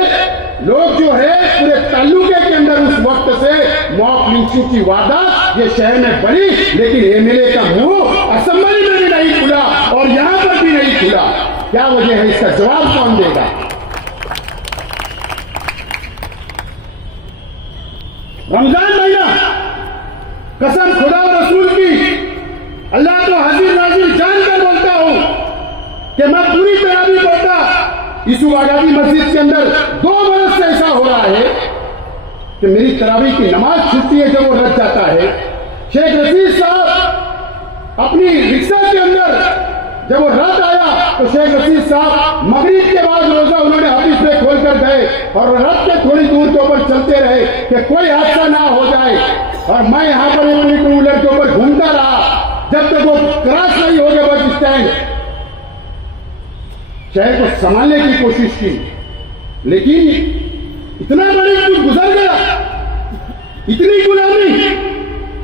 लोग जो है पूरे ताल्लुके के अंदर उस वक्त से मॉब लिंचिंग की वारदात ये शहर में बढ़ी, लेकिन एमएलए का मुंह असेंबली में भी नहीं खुला और यहां पर भी नहीं खुला। क्या वजह है? इसका जवाब कौन देगा? रमजान महीना, कसम खुदा और रसूल की, अल्लाह को हाजिर नाजिर जानकर बोलता हूं कि मैं पूरी तरह भी बोलता। यीशु आगामी मस्जिद के अंदर 2 बरस से ऐसा हो रहा है कि मेरी तरावी की नमाज छूटती है जब वो रख जाता है। शेख रशीद साहब अपनी रिक्शा के अंदर जब वो रात आया तो शेख रशीद साहब मगरिब के बाद रोजा उन्होंने ऑफिस में खोलकर गए और रात के थोड़ी दूर के ऊपर चलते रहे कि कोई हादसा ना हो जाए। और मैं यहां पर एक टू व्हीलर के ऊपर घूमता रहा जब तक वो क्रॉस नहीं हो गया बस स्टैंड। शहर को संभालने की कोशिश की, लेकिन इतना बड़ी कुछ गुजर गया, इतनी गुलामी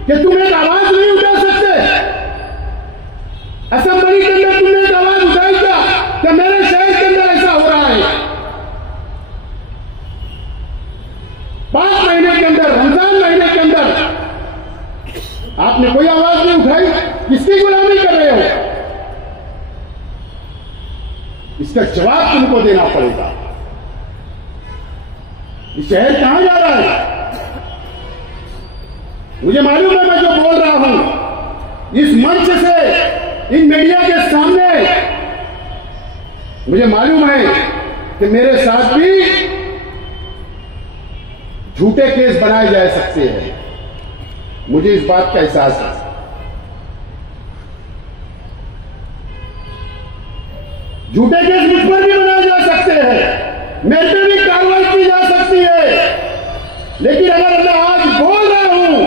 कि तुम एक आवाज नहीं उठा सकते। असेंबली के अंदर तुमने एक आवाज उठाई क्या कि मेरे शहर के अंदर ऐसा हो रहा है? 5 महीने के अंदर, रमजान महीने के अंदर आपने कोई आवाज नहीं उठाई। किसकी गुलामी कर रहे हो? इसका जवाब तुमको देना पड़ेगा। ये शहर कहां जा रहा है? मुझे मालूम है मैं जो बोल रहा हूं इस मंच से, इन मीडिया के सामने, मुझे मालूम है कि मेरे साथ भी झूठे केस बनाए जा सकते हैं। मुझे इस बात का एहसास है। झूठे केस मुझ पर भी बनाए जा सकते हैं, मेरे पे भी कार्रवाई की जा सकती है। लेकिन अगर मैं आज बोल रहा हूं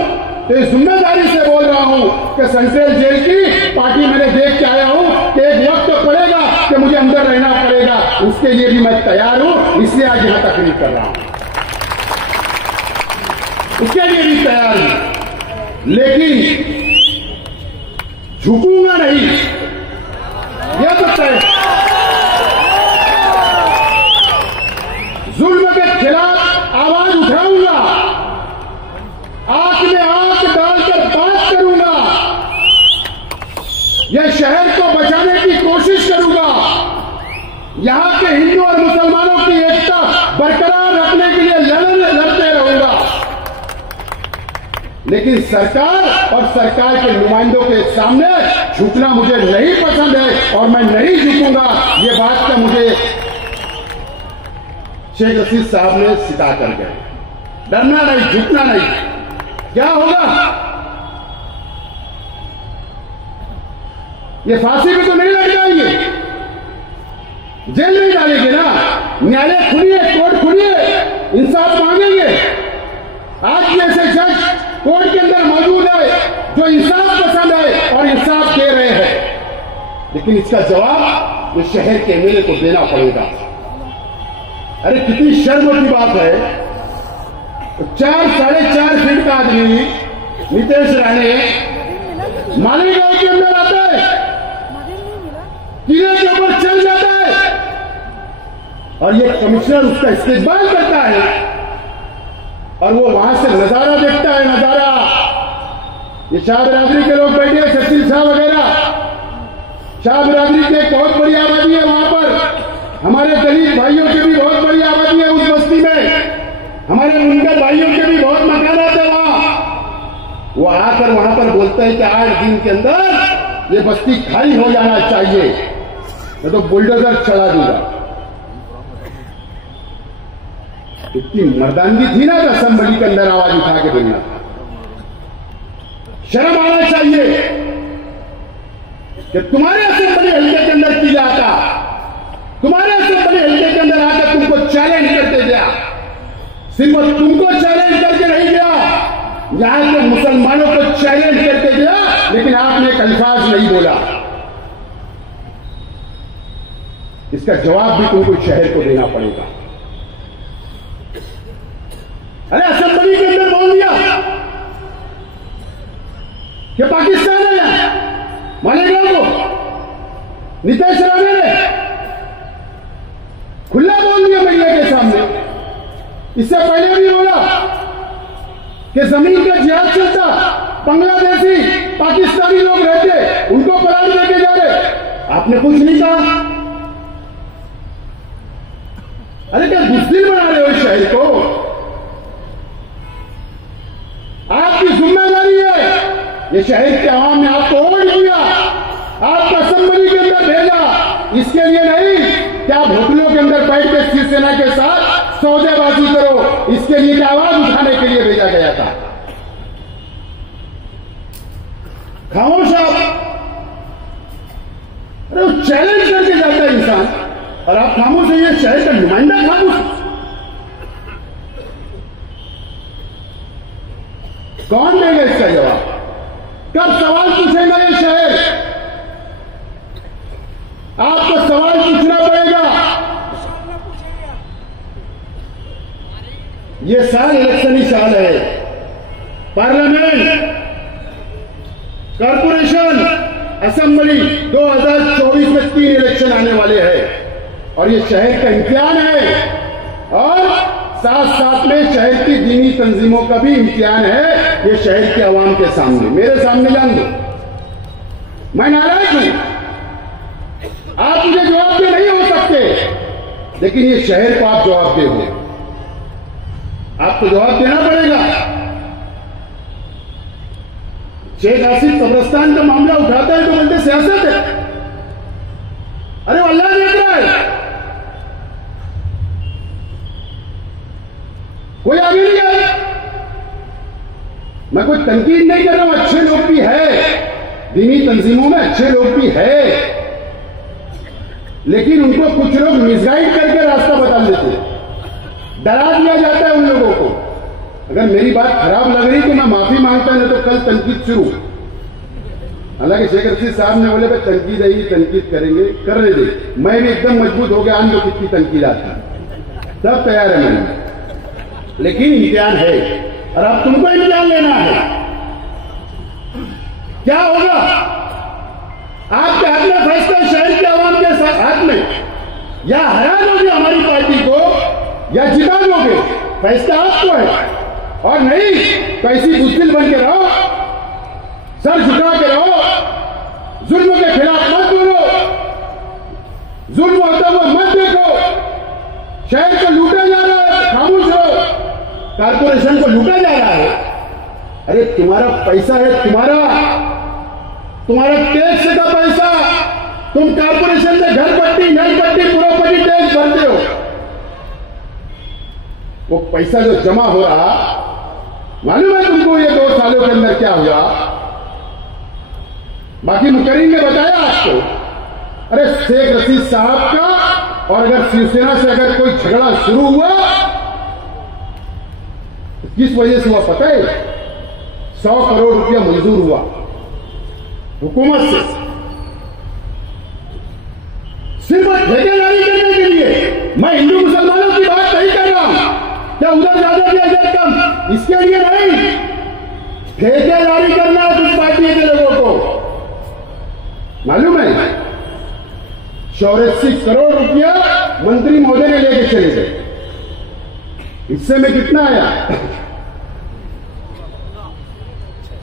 तो इस जिम्मेदारी से बोल रहा हूं कि सेंट्रल जेल की पार्टी मैंने देख के आया हूं कि एक वक्त तो पड़ेगा कि मुझे अंदर रहना पड़ेगा, उसके लिए भी मैं तैयार हूं। इसलिए आज यहां तकरीर कर रहा हूं, उसके लिए भी तैयार हूं, लेकिन झुकूंगा नहीं, यह तो तय। जुल्म के खिलाफ आवाज उठाऊंगा, आंख में आंख डालकर बात करूंगा, यह शहर को बचाने की कोशिश करूंगा, यहां के हिंदू और मुसलमानों की एकता बरकरार रखने के लिए लड़ते रहूंगा। लेकिन सरकार और सरकार के नुमाइंदों के सामने झुकना मुझे नहीं पसंद है और मैं नहीं झुकूंगा। ये बात का मुझे शेख रशीद साहब ने सिखा कर गए। डरना नहीं, झुकना नहीं। क्या होगा? ये फांसी भी तो नहीं लग जाएंगे, जेल नहीं डालेंगे ना। न्यायालय खुलिए, कोर्ट खुलिए, इंसाफ मांगेंगे। लेकिन इसका जवाब ये शहर के एमएलए को देना पड़ेगा। अरे कितनी शर्म की बात है, 4-4.5 फीट का आदमी नितेश राणे मालेगांव के अंदर आता है, किले के ऊपर चल जाता है और ये कमिश्नर उसका इस्तेमाल करता है और वो वहां से नजारा देखता है। नजारा ये शाह बिरादरी के लोग बैठे हैं, सचिन शाह वगैरह, शाह बिरादरी की एक बहुत बड़ी आबादी है वहां पर, हमारे दलित भाइयों की भी बहुत बड़ी आबादी है उस बस्ती में, हमारे मुनकर भाइयों के भी बहुत मकानात है वहां। वो आकर वहां पर बोलते हैं कि 8 दिन के अंदर ये बस्ती खाली हो जाना चाहिए, मैं तो बुलडोजर चला दूंगा। इतनी मर्दानगी थी ना असेंबली के अंदर आवाज उठा के बोलना, शर्म आना चाहिए कि तुम्हारे असेंबली हल्के के अंदर की जाता, तुम्हारे असेंबली हल्के के अंदर आकर तुमको चैलेंज करते गया, सिर्फ तुमको चैलेंज करके नहीं गया, यहां के मुसलमानों को चैलेंज करके गया, लेकिन आपने एक अल्फाज नहीं बोला। इसका जवाब भी तुमको शहर को देना पड़ेगा। अरे असेंबली के अंदर बोल दिया कि पाकिस्तान है, मानेगा वो नितेश राणे ने खुला बोल दिया मीडिया के सामने। इससे पहले भी बोला कि जमीन का जिहाद चलता, बांग्लादेशी पाकिस्तानी लोग रहते, उनको पलायन लेके जा रहे, आपने कुछ नहीं कहा। अरे क्या बुज़दिल बना रहे हो शहर को? आपकी जिम्मेदारी है, ये शहर के आवाम ने आपको वोट दिया, आपको असेंबली के अंदर भेजा, इसके लिए नहीं कि आप होटलों के अंदर बैठ के शिवसेना के साथ सौदेबाजी करो, इसके लिए कि आवाज उठाने के लिए भेजा गया था। खामोश आप, अरे वो चैलेंज करके जाता है इंसान और आप खामोश है, ये शहर का नुमाइंदा खामोश। कौन देगा इसका जवाब? कब सवाल पूछेगा ये शहर? आपको सवाल पूछना पड़ेगा। ये साल इलेक्शनी साल है, पार्लियामेंट, कॉर्पोरेशन, असेंबली 2024 में 3 इलेक्शन आने वाले हैं और ये शहर का इम्तिहान है और साथ साथ में शहर की दीनी तंजीमों का भी इम्तिहान है। ये शहर के अवाम के सामने, मेरे सामने जान दो, मैं नाराज हूं, आप मुझे जवाब दे नहीं हो सकते, लेकिन ये शहर को आप जवाब दे दो, आपको जवाब देना पड़ेगा। शेख आसिफ कब्रिस्तान का मामला उठाता है तो बोलते सियासत है। अरे अल्लाह देख रहा है, कोई आगे नहीं आए। मैं कोई तनकीद नहीं कर रहा हूं, अच्छे लोग भी है, दीनी तंजीमों में अच्छे लोग भी है, लेकिन उनको कुछ लोग मिसगाइड करके रास्ता बता देते हैं, डरा दिया जाता है उन लोगों को। अगर मेरी बात खराब लग रही तो मैं माफी मांगता, नहीं तो कल तनकीद शुरू। हालांकि शेख रशीद साहब ने बोले भाई तनकीद आएगी, तनकीद करेंगे, करने दे। मैं भी एकदम मजबूत हो गया, आन लो कितनी तनकीद आती, सब तैयार है मैंने, लेकिन इम्तिहान है और अब तुमको इम्तिहान लेना है। क्या होगा? आपके हाथ में फैसला शहर के आवाम के हाथ में, या हरा दोगे हमारी पार्टी को या जिता दोगे, फैसला आपको है। और नहीं तो ऐसी बुज़दिल बन के रहो, सर झुका के रहो, जुल्म के खिलाफ मत बोलो, जुल्म होता हुआ मत देखो, शहर को लूटा जा रहा है खामोश रहो, कारपोरेशन को लूटा जा रहा है। अरे तुम्हारा पैसा है, तुम्हारा टैक्स का पैसा, तुम कारपोरेशन में घर पट्टी, नल पट्टी, प्रॉपर्टी टैक्स भरते हो। वो पैसा जो जमा हो रहा, मालूम है तुमको ये 2 सालों के अंदर क्या हुआ? बाकी मुकर्रीम ने बताया आपको। अरे शेख रशीद साहब का और अगर शिवसेना से अगर कोई झगड़ा शुरू हुआ तो किस वजह से हुआ पता है? 100 करोड़ रुपया मंजूर हुआ हुकूमत से, सिर्फ ठेकेदारी करने के लिए। मैं हिंदू मुसलमानों की बात नहीं कर रहा हूं, क्या उधर ज्यादा क्या इधर कम, इसके लिए नहीं। ठेकेदारी करना है कुछ पार्टी के लोगों को। मालूम है 84 करोड़ रुपया मंत्री महोदय ने लेके चले गए। हिस्से में कितना आया?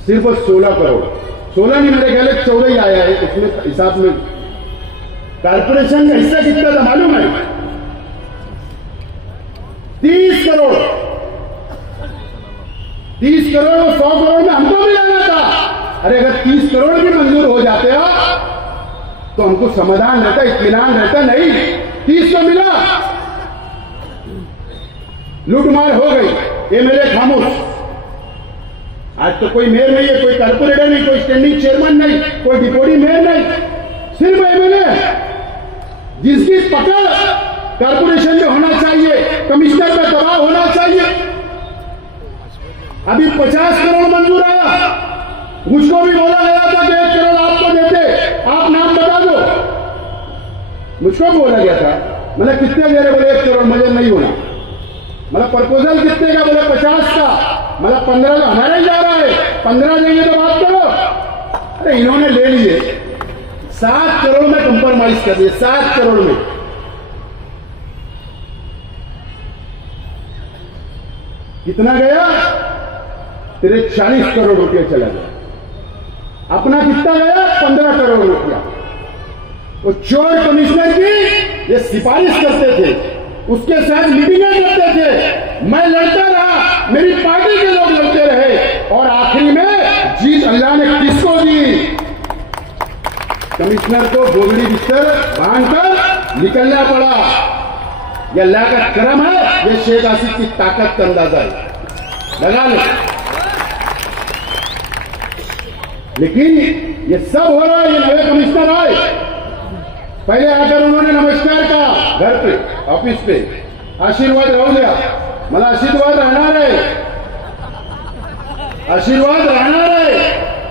सिर्फ 16 करोड़। 16 नहीं, मेरे ख्याल 14 ही आया है उसमें हिसाब में। कारपोरेशन का हिस्सा कितना था मालूम है? 30 करोड़। 30 करोड़ और 100 करोड़ में हमको भी लेना था। अरे अगर 30 करोड़ भी मंजूर हो जाते हो तो हमको समाधान रहता, इत्मीनान रहता। नहीं, 30 तो मिला, लूटमार हो गई। एमएलए खामोश। आज तो कोई मेयर नहीं है, कोई कारपोरेटर नहीं, कोई स्टैंडिंग चेयरमैन नहीं, कोई डिप्टी मेयर नहीं, सिर्फ एमएलए। जिसकी पकड़ कारपोरेशन में होना चाहिए, कमिश्नर का दबाव होना चाहिए। अभी 50 करोड़ मंजूर आया। मुझको भी बोला गया था कि 1 करोड़ आपको देते, आप नाम बता दो। मुझको बोला गया था, मैंने कितने दे रहे? बोले 1 करोड़। मुझे नहीं होना। मतलब प्रपोजल कितने का? बोले 50 का। मतलब 15 का हमारा ही जा रहा है, 15 देंगे तो बात करो। अरे इन्होंने ले लिए, 7 करोड़ में कंप्रोमाइज कर दिए। 7 करोड़ में कितना गया? तेरे 40 करोड़ रुपये चला गया। अपना कितना गया? 15 करोड़ रुपया। वो चोर कमिश्नर की ये सिफारिश करते थे, उसके साथ मीटिंगें करते थे। मैं लड़ता रहा, मेरी पार्टी के लोग लड़ते रहे, और आखिरी में जीत अल्लाह ने किसको दी? कमिश्नर को गोगड़ी बिस्तर बांधकर निकलना पड़ा। यह अल्लाह का करम है, यह शेख आसिफ की ताकत का अंदाजा है, लगा लो। लेकिन ये सब हो रहा है। ये नए कमिश्नर आए, पहले आकर उन्होंने नमस्कार कहा घर पे, ऑफिस पे, आशीर्वाद राहू दिया। मला आशीर्वाद राहणार है, आशीर्वाद राहणार है,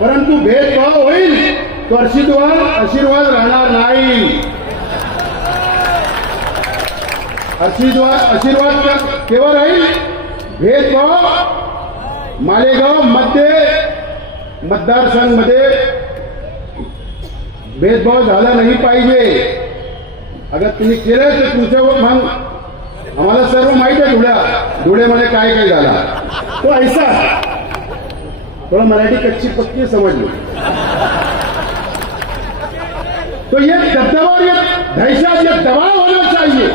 परंतु भेदभाव होईल तो आशीर्वाद राहणार नाही। आशीर्वाद केव्हा राहील? भेदभाव मालेगाव मतदारसंघमध्ये भेदभाव झाला नाही पाहिजे। अगर तुम्ही केलं तर तुमच्यावर मग आम्हाला सर्व माहिती आहे धुळेमध्ये काय काय झाला। तो ऐसा थोड़ा मराठी कच्ची पक्की समझ लो। तो ये दबदबा और ये दहशत, ये दबाव होना चाहिए।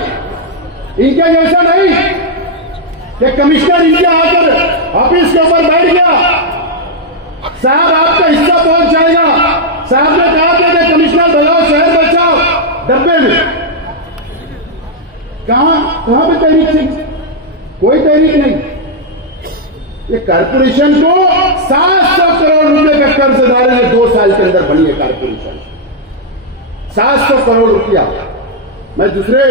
इनके जैसा नहीं कि कमिश्नर इनके आकर ऑफिस के ऊपर बैठ गया, साहब आपका हिस्सा पहुंच जाएगा। साहब ने कहा था कि कमिश्नर बचाओ, शहर बचाओ, डब्बे में। कहां पे तहरीक थी? कोई तहरीक नहीं। ये कारपोरेशन को 700 करोड़ रुपए का कर्जदार ने 2 साल के अंदर बनी है कारपोरेशन। 700 करोड़ रुपया। मैं दूसरे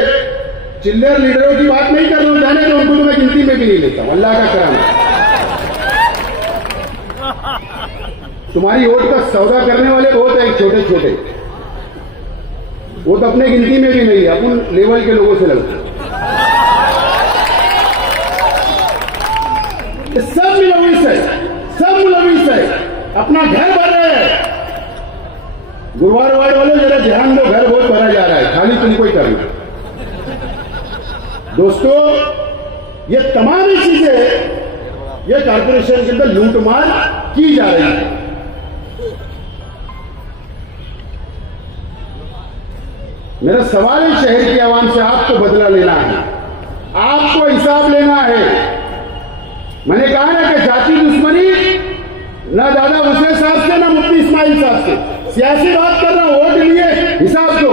चिल्लर लीडरों की बात नहीं कर रहा हूं, जाने तो उनको तो मैं गिनती में भी नहीं लेता हूं। अल्लाह का करम है। तुम्हारी वोट का सौदा करने वाले बहुत है, छोटे छोटे, वो तो अपने गिनती में भी नहीं है, अपन लेवल के लोगों से लड़ते। सब मुलविस है, सब मुलविस है, अपना घर भर रहे हैं। गुरुवार वार्ड वाले जरा ध्यान दो, घर बहुत भरा जा रहा है, खाली तुमको ही करना। दोस्तों, ये तमाम चीजें ये कारपोरेशन के अंदर लूटमार की जा रही है। मेरा सवाल है शहर की आवाम से, आपको बदला लेना है, आपको हिसाब लेना है। मैंने कहा ना कि जाति दुश्मनी ना दादा हुसैन साहब से ना मुफ्ती इस्माइल साहब से। सियासी बात कर रहा हूं, वोट लिए हिसाब दो।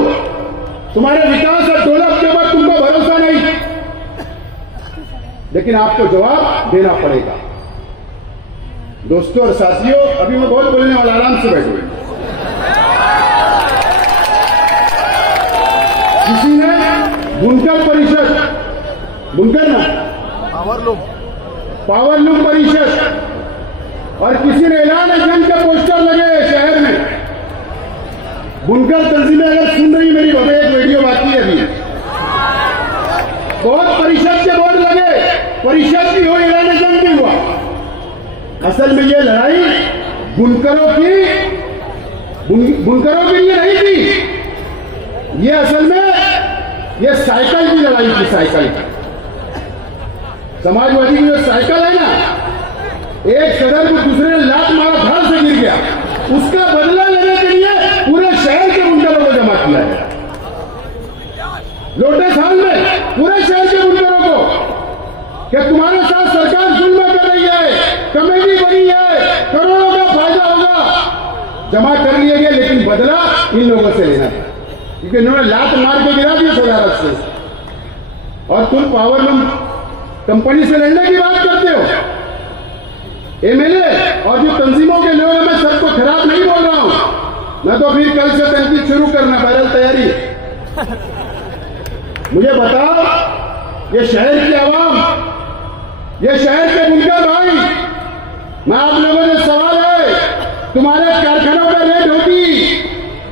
तुम्हारे विकास और दौलत के बाद तुमको भरोसा नहीं, लेकिन आपको जवाब देना पड़ेगा। दोस्तों और साथियों, अभी मैं बहुत बोलने वाला, आराम से बैठो। किसी ने बुनकर परिषद, बुनकर ना पावरलूम परिषद, और किसी ने ऐलान जंग के पोस्टर लगे शहर में। बुनकर तंजीमें अगर सुन रही मेरी एक वीडियो बात परिषद की हो, ईरान जंग भी हुआ। असल में ये लड़ाई बुनकरों की लिए नहीं थी, ये असल में ये साइकिल की लड़ाई थी। साइकिल की, समाजवादी की जो साइकिल है ना, एक सदर को दूसरे ने लात मारा, घर से गिर गया, उसका बदला लेने के लिए पूरे शहर के बुनकरों को जमा किया गया। लोटे साल में पूरे शहर के बुनकरों को कि तुम्हारे साथ सरकार जुल्म कर रही है, कमेटी बनी है, करोड़ों का फायदा होगा, जमा कर लिए गए, लेकिन बदला इन लोगों से लेना था, क्योंकि इन्होंने लात मार के गिरा दिया सदारत से। और तुम पावरलूम कंपनी से लड़ने की बात करते हो। एमएलए और जो तंजीमों के लोग हैं, मैं सबको खराब नहीं बोल रहा हूं, मैं तो फिर कल से तनकीद शुरू करना, बहरहाल तैयारी। मुझे बताओ, ये शहर की आवाम, ये शहर के बुनकर भाई, मैं आप लोगों से सवाल है, तुम्हारे कारखानों पर रेड होती,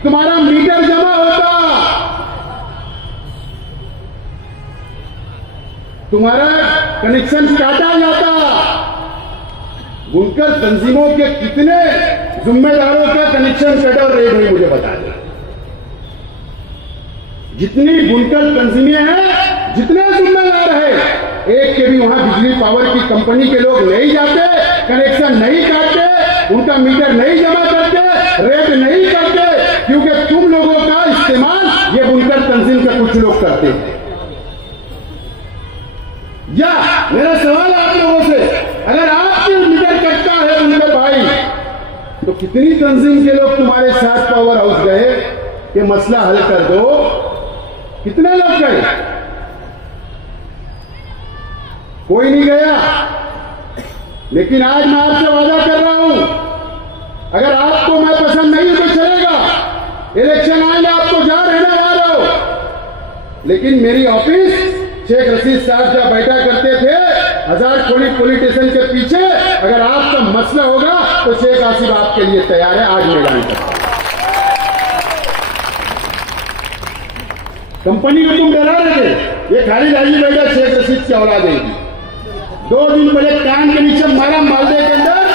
तुम्हारा मीटर जमा होता, तुम्हारा कनेक्शन काटा जाता, बुनकर तंजीमों के कितने जिम्मेदारों का कनेक्शन कट और रेड हुई, मुझे बता दें। जितनी बुनकर तंजीमें हैं, जितने जिम्मेदार है, एक के भी वहां बिजली पावर की कंपनी के लोग नहीं जाते, कनेक्शन नहीं काटते, उनका मीटर नहीं जमा करते, रेट नहीं करते, क्योंकि तुम लोगों का इस्तेमाल ये बुनकर तंजीम के कुछ लोग करते हैं। या मेरा सवाल आप लोगों से, अगर आपके मीटर कटता है बुनकर भाई, तो कितनी तंजीम के लोग तुम्हारे साथ पावर हाउस गए कि मसला हल कर दो? कितने लोग गए? कोई नहीं गया। लेकिन आज मैं आपसे वादा कर रहा हूं, अगर आपको मैं पसंद नहीं तो चलेगा, इलेक्शन आएंगे, आपको जहां रहने वाले हो, लेकिन मेरी ऑफिस शेख रशीद साहब जब बैठा करते थे हजार खोली पुलिस स्टेशन के पीछे, अगर आपका मसला होगा तो शेख आसिफ आपके लिए तैयार है। आज मैदान पर कंपनी को तुम डरा रहे थे, ये खाली राजी बैठा शेख रशीद की औलाद देगी। 2 दिन पहले कान के नीचे मारा मालदे के अंदर,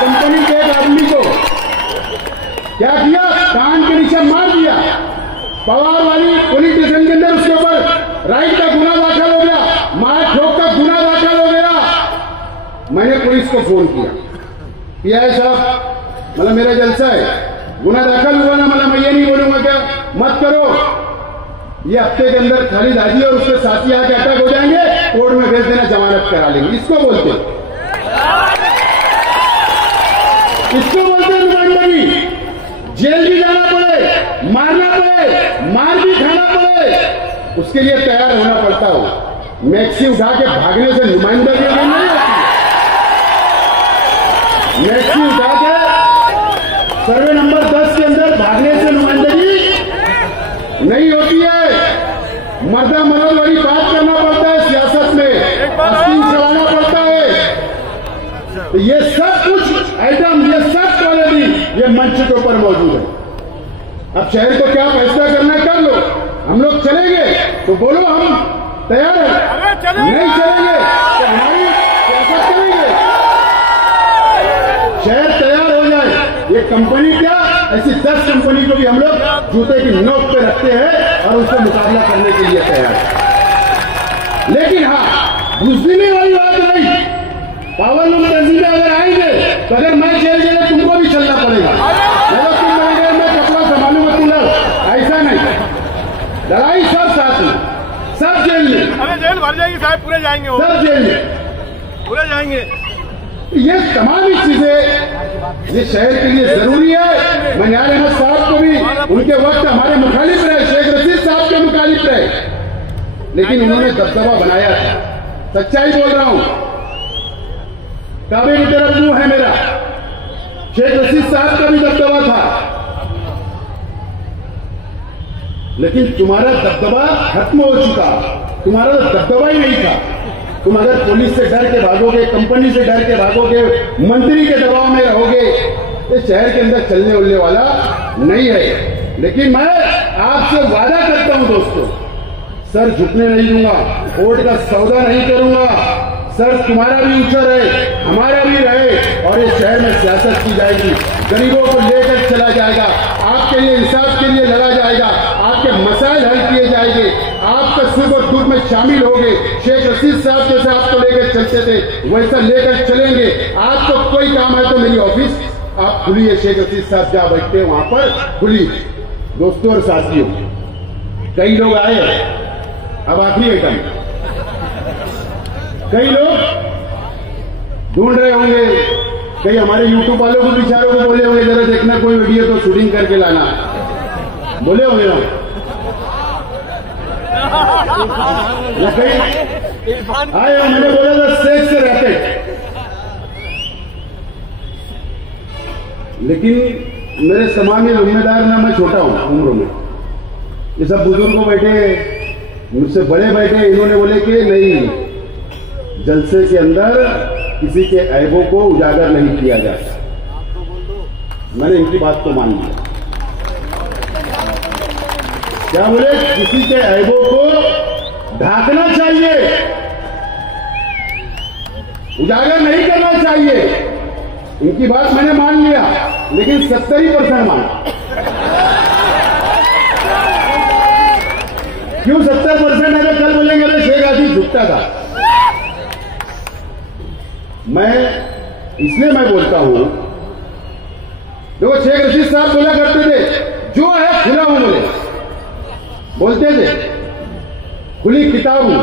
कंपनी के एक आदमी को क्या किया, कान के नीचे मार दिया। पवार वाली पुलिस स्टेशन के अंदर उसके ऊपर राइट का गुना दाखिल हो गया, मार ठोक का गुना दाखिल हो गया। मैंने पुलिस को फोन किया, पीआई साहब, मतलब मेरा जलसा है, गुना दाखिल हुआ ना, मतलब मैं ये नहीं बोलूंगा क्या मत करो, ये हफ्ते के अंदर खालिद हाजी और उसके साथी आके अटैक हो जाएंगे, कोर्ट में भेज देना, जमानत करा लेंगे। इसको बोलते नुमाइंदगी। जेल भी जाना पड़े, मारना पड़े, मार भी खाना पड़े, उसके लिए तैयार होना पड़ता हो। मैक्सी उठा के भागने से नुमाइंदगी नहीं होती। मैक्सी उठा के सर्वे नंबर 10 के अंदर भागने से नुमाइंदगी नहीं होती है। मर्दा मरद वाली बात करना पड़ता है सियासत में, अस्तीन चलाना पड़ता है। तो ये सब कुछ आइटम, ये सब क्वालिटी ये मंच के ऊपर मौजूद है। अब शहर को क्या फैसला करना कर लो, हम लोग चलेंगे तो बोलो हम तैयार हैं, नहीं चलेंगे तो हमारी सियासत करेंगे। शहर तैयार हो जाए, ये कंपनी क्या, ऐसी 10 कंपनी को भी हम लोग जूते की नोक पे रखते हैं और उससे मुकाबला करने के लिए तैयार है। लेकिन हाँ, बुजदिली वाली बात नहीं, पावरलूम तंजीमें अगर आएंगे तो अगर मैं जेल गया तुमको भी चलना पड़ेगा, अगर तुम नहीं गए मैं कपड़ा संभालूंगा, तुम ऐसा नहीं। लड़ाई सब साथ में, सब जेल में। अरे जेल भर जाएगी साहब, पूरे जाएंगे, सब जेल में पूरे जाएंगे। ये तमाम चीजें ये शहर के लिए जरूरी है। मैं न्याय अहमद साहब को भी उनके वक्त हमारे मुखालिफ रहे, शेख रशीद साहब के मुखालिफ रहे, लेकिन उन्होंने दबदबा बनाया था। सच्चाई बोल रहा हूं, काबे की तरफ मुंह है मेरा। शेख रशीद साहब का भी दबदबा था, लेकिन तुम्हारा दबदबा खत्म हो चुका, तुम्हारा दबदबा ही नहीं था। तुम अगर पुलिस से डर के भागोगे, कंपनी से डर के भागोगे, मंत्री के दबाव में रहोगे, तो शहर के अंदर चलने उलने वाला नहीं है। लेकिन मैं आपसे वादा करता हूं दोस्तों, सर झुकने नहीं दूंगा, वोट का सौदा नहीं करूंगा। सर तुम्हारा भी ऊंचा रहे, हमारा भी रहे, और इस शहर में सियासत की जाएगी, गरीबों को लेकर चला जाएगा, आपके लिए इंसाफ के लिए लड़ा जाएगा, आपके मसाइल हल किए जाएंगे, आपका सुख और दुख में शामिल होंगे। शेख रशीद साहब जैसे आपको लेकर चलते थे वैसा लेकर चलेंगे। आपको कोई काम है तो मेरी ऑफिस आप खुलिए, शेख रशीद साहब जहां बैठते हैं वहां पर खुली। दोस्तों और साथियों, कई लोग आए, अब आखिरी आइटम, कई लोग ढूंढ रहे होंगे, कई हमारे यूट्यूब वालों को बेचारों को बोले होंगे जरा देखना कोई वीडियो तो शूटिंग करके लाना, बोले होंगे ना, या कई आए मैंने बोला था सेक्स से रैकेट, लेकिन मेरे समाज में जिम्मेदार ना, मैं छोटा हूं उम्र में, ये सब बुजुर्ग बैठे मुझसे बड़े बैठे, इन्होंने बोले कि नहीं, जलसे के अंदर किसी के ऐबों को उजागर नहीं किया जाता। मैंने इनकी बात को मान लिया। क्या बोले? किसी के ऐबों को ढांकना चाहिए, उजागर नहीं करना चाहिए। इनकी बात मैंने मान लिया, लेकिन 70% माना। क्यों 70%? अगर कल बोलेंगे अरे शेख आसिफ झुकता था। मैं इसलिए मैं बोलता हूं, देखो शेख रशीद साहब बोला करते थे जो है खुला हूं, बोलते थे खुली किताब हूं,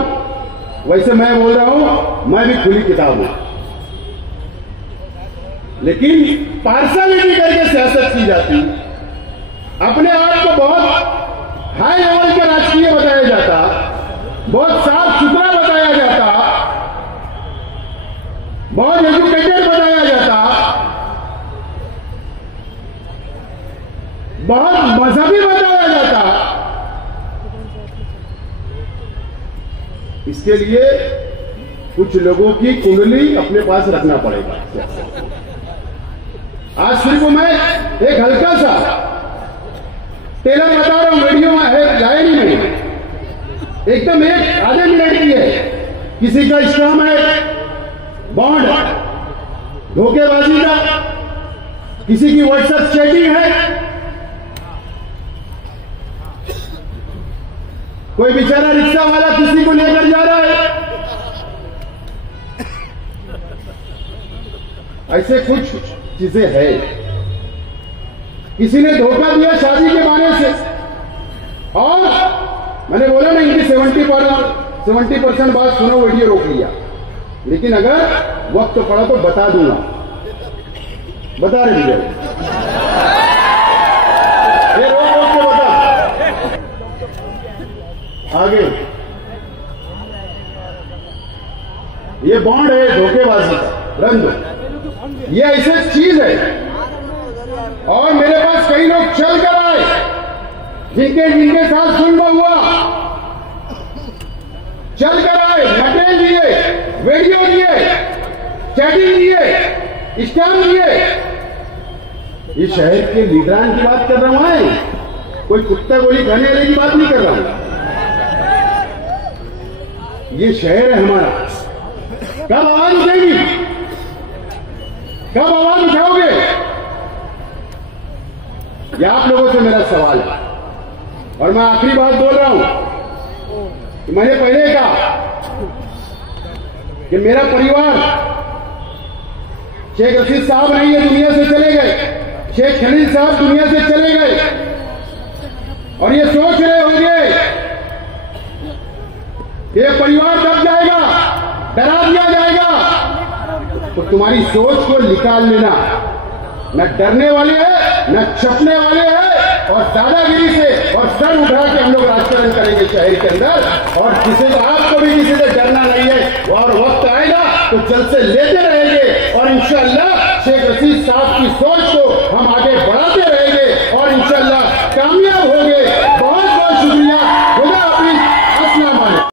वैसे मैं बोल रहा हूं मैं भी खुली किताब हूं, लेकिन पार्शलिटी करके सियासत की जाती, अपने आप को बहुत हाई लेवल का राजकीय बताया जाता, बहुत साफ सुथरा बताया जाता, बहुत एजुकेटेड बताया जाता, बहुत मजहबी बताया जाता। इसके लिए कुछ लोगों की कुंडली अपने पास रखना पड़ेगा। आज सिर्फ मैं एक हल्का सा टेलर बता रहा हूं, वीडियो में है लाए नहीं, मैंने एकदम एक आधे मिनट की है। किसी का स्कैम है, बॉन्ड धोखेबाजी का, किसी की व्हाट्सएप चैटिंग है, कोई बेचारा रिक्शा वाला किसी को लेकर जा रहा है, ऐसे कुछ चीजें हैं। किसी ने धोखा दिया शादी के बहाने से, और मैंने बोला ना इनकी 70% बात सुनो, वीडियो रोक लिया, लेकिन अगर वक्त पड़ा तो बता दूंगा, बता रहे भैया, ये रोक के बता। आगे ये बॉन्ड है धोखेबाजी का रंग, ये ऐसी चीज है, और मेरे पास कई लोग चल कर आए जिनके साथ सुलह हुआ, चल कर आए, मटेरियल दिए, वीडियो दिए, चैटिंग दिए, स्कैम दिए। ये शहर के लीडरान की बात कर रहा हूं, कोई कुत्ता गोली खाने वाले की बात नहीं कर रहा हूं। ये शहर है हमारा, कब आवाज उठेगी, कब आवाज उठाओगे, ये आप लोगों से मेरा सवाल है। और मैं आखिरी बात बोल रहा हूं कि मैंने पहले कहा कि मेरा परिवार, शेख रशीद साहब नहीं है, दुनिया से चले गए, शेख खलील साहब दुनिया से चले गए, और ये सोच रहे होंगे कि ये परिवार दब जाएगा, डरा दिया जाएगा, तो तुम्हारी सोच को निकाल लेना। न डरने वाले हैं, न छपने वाले हैं, और दादागिरी से और सर उठा के हम लोग राजकारण करेंगे शहर के अंदर। और किसी को, आपको भी किसी से डरना नहीं है, और वक्त आएगा तो जलसे लेते रहेंगे, और इंशाअल्लाह शेख रशीद साहब की सोच को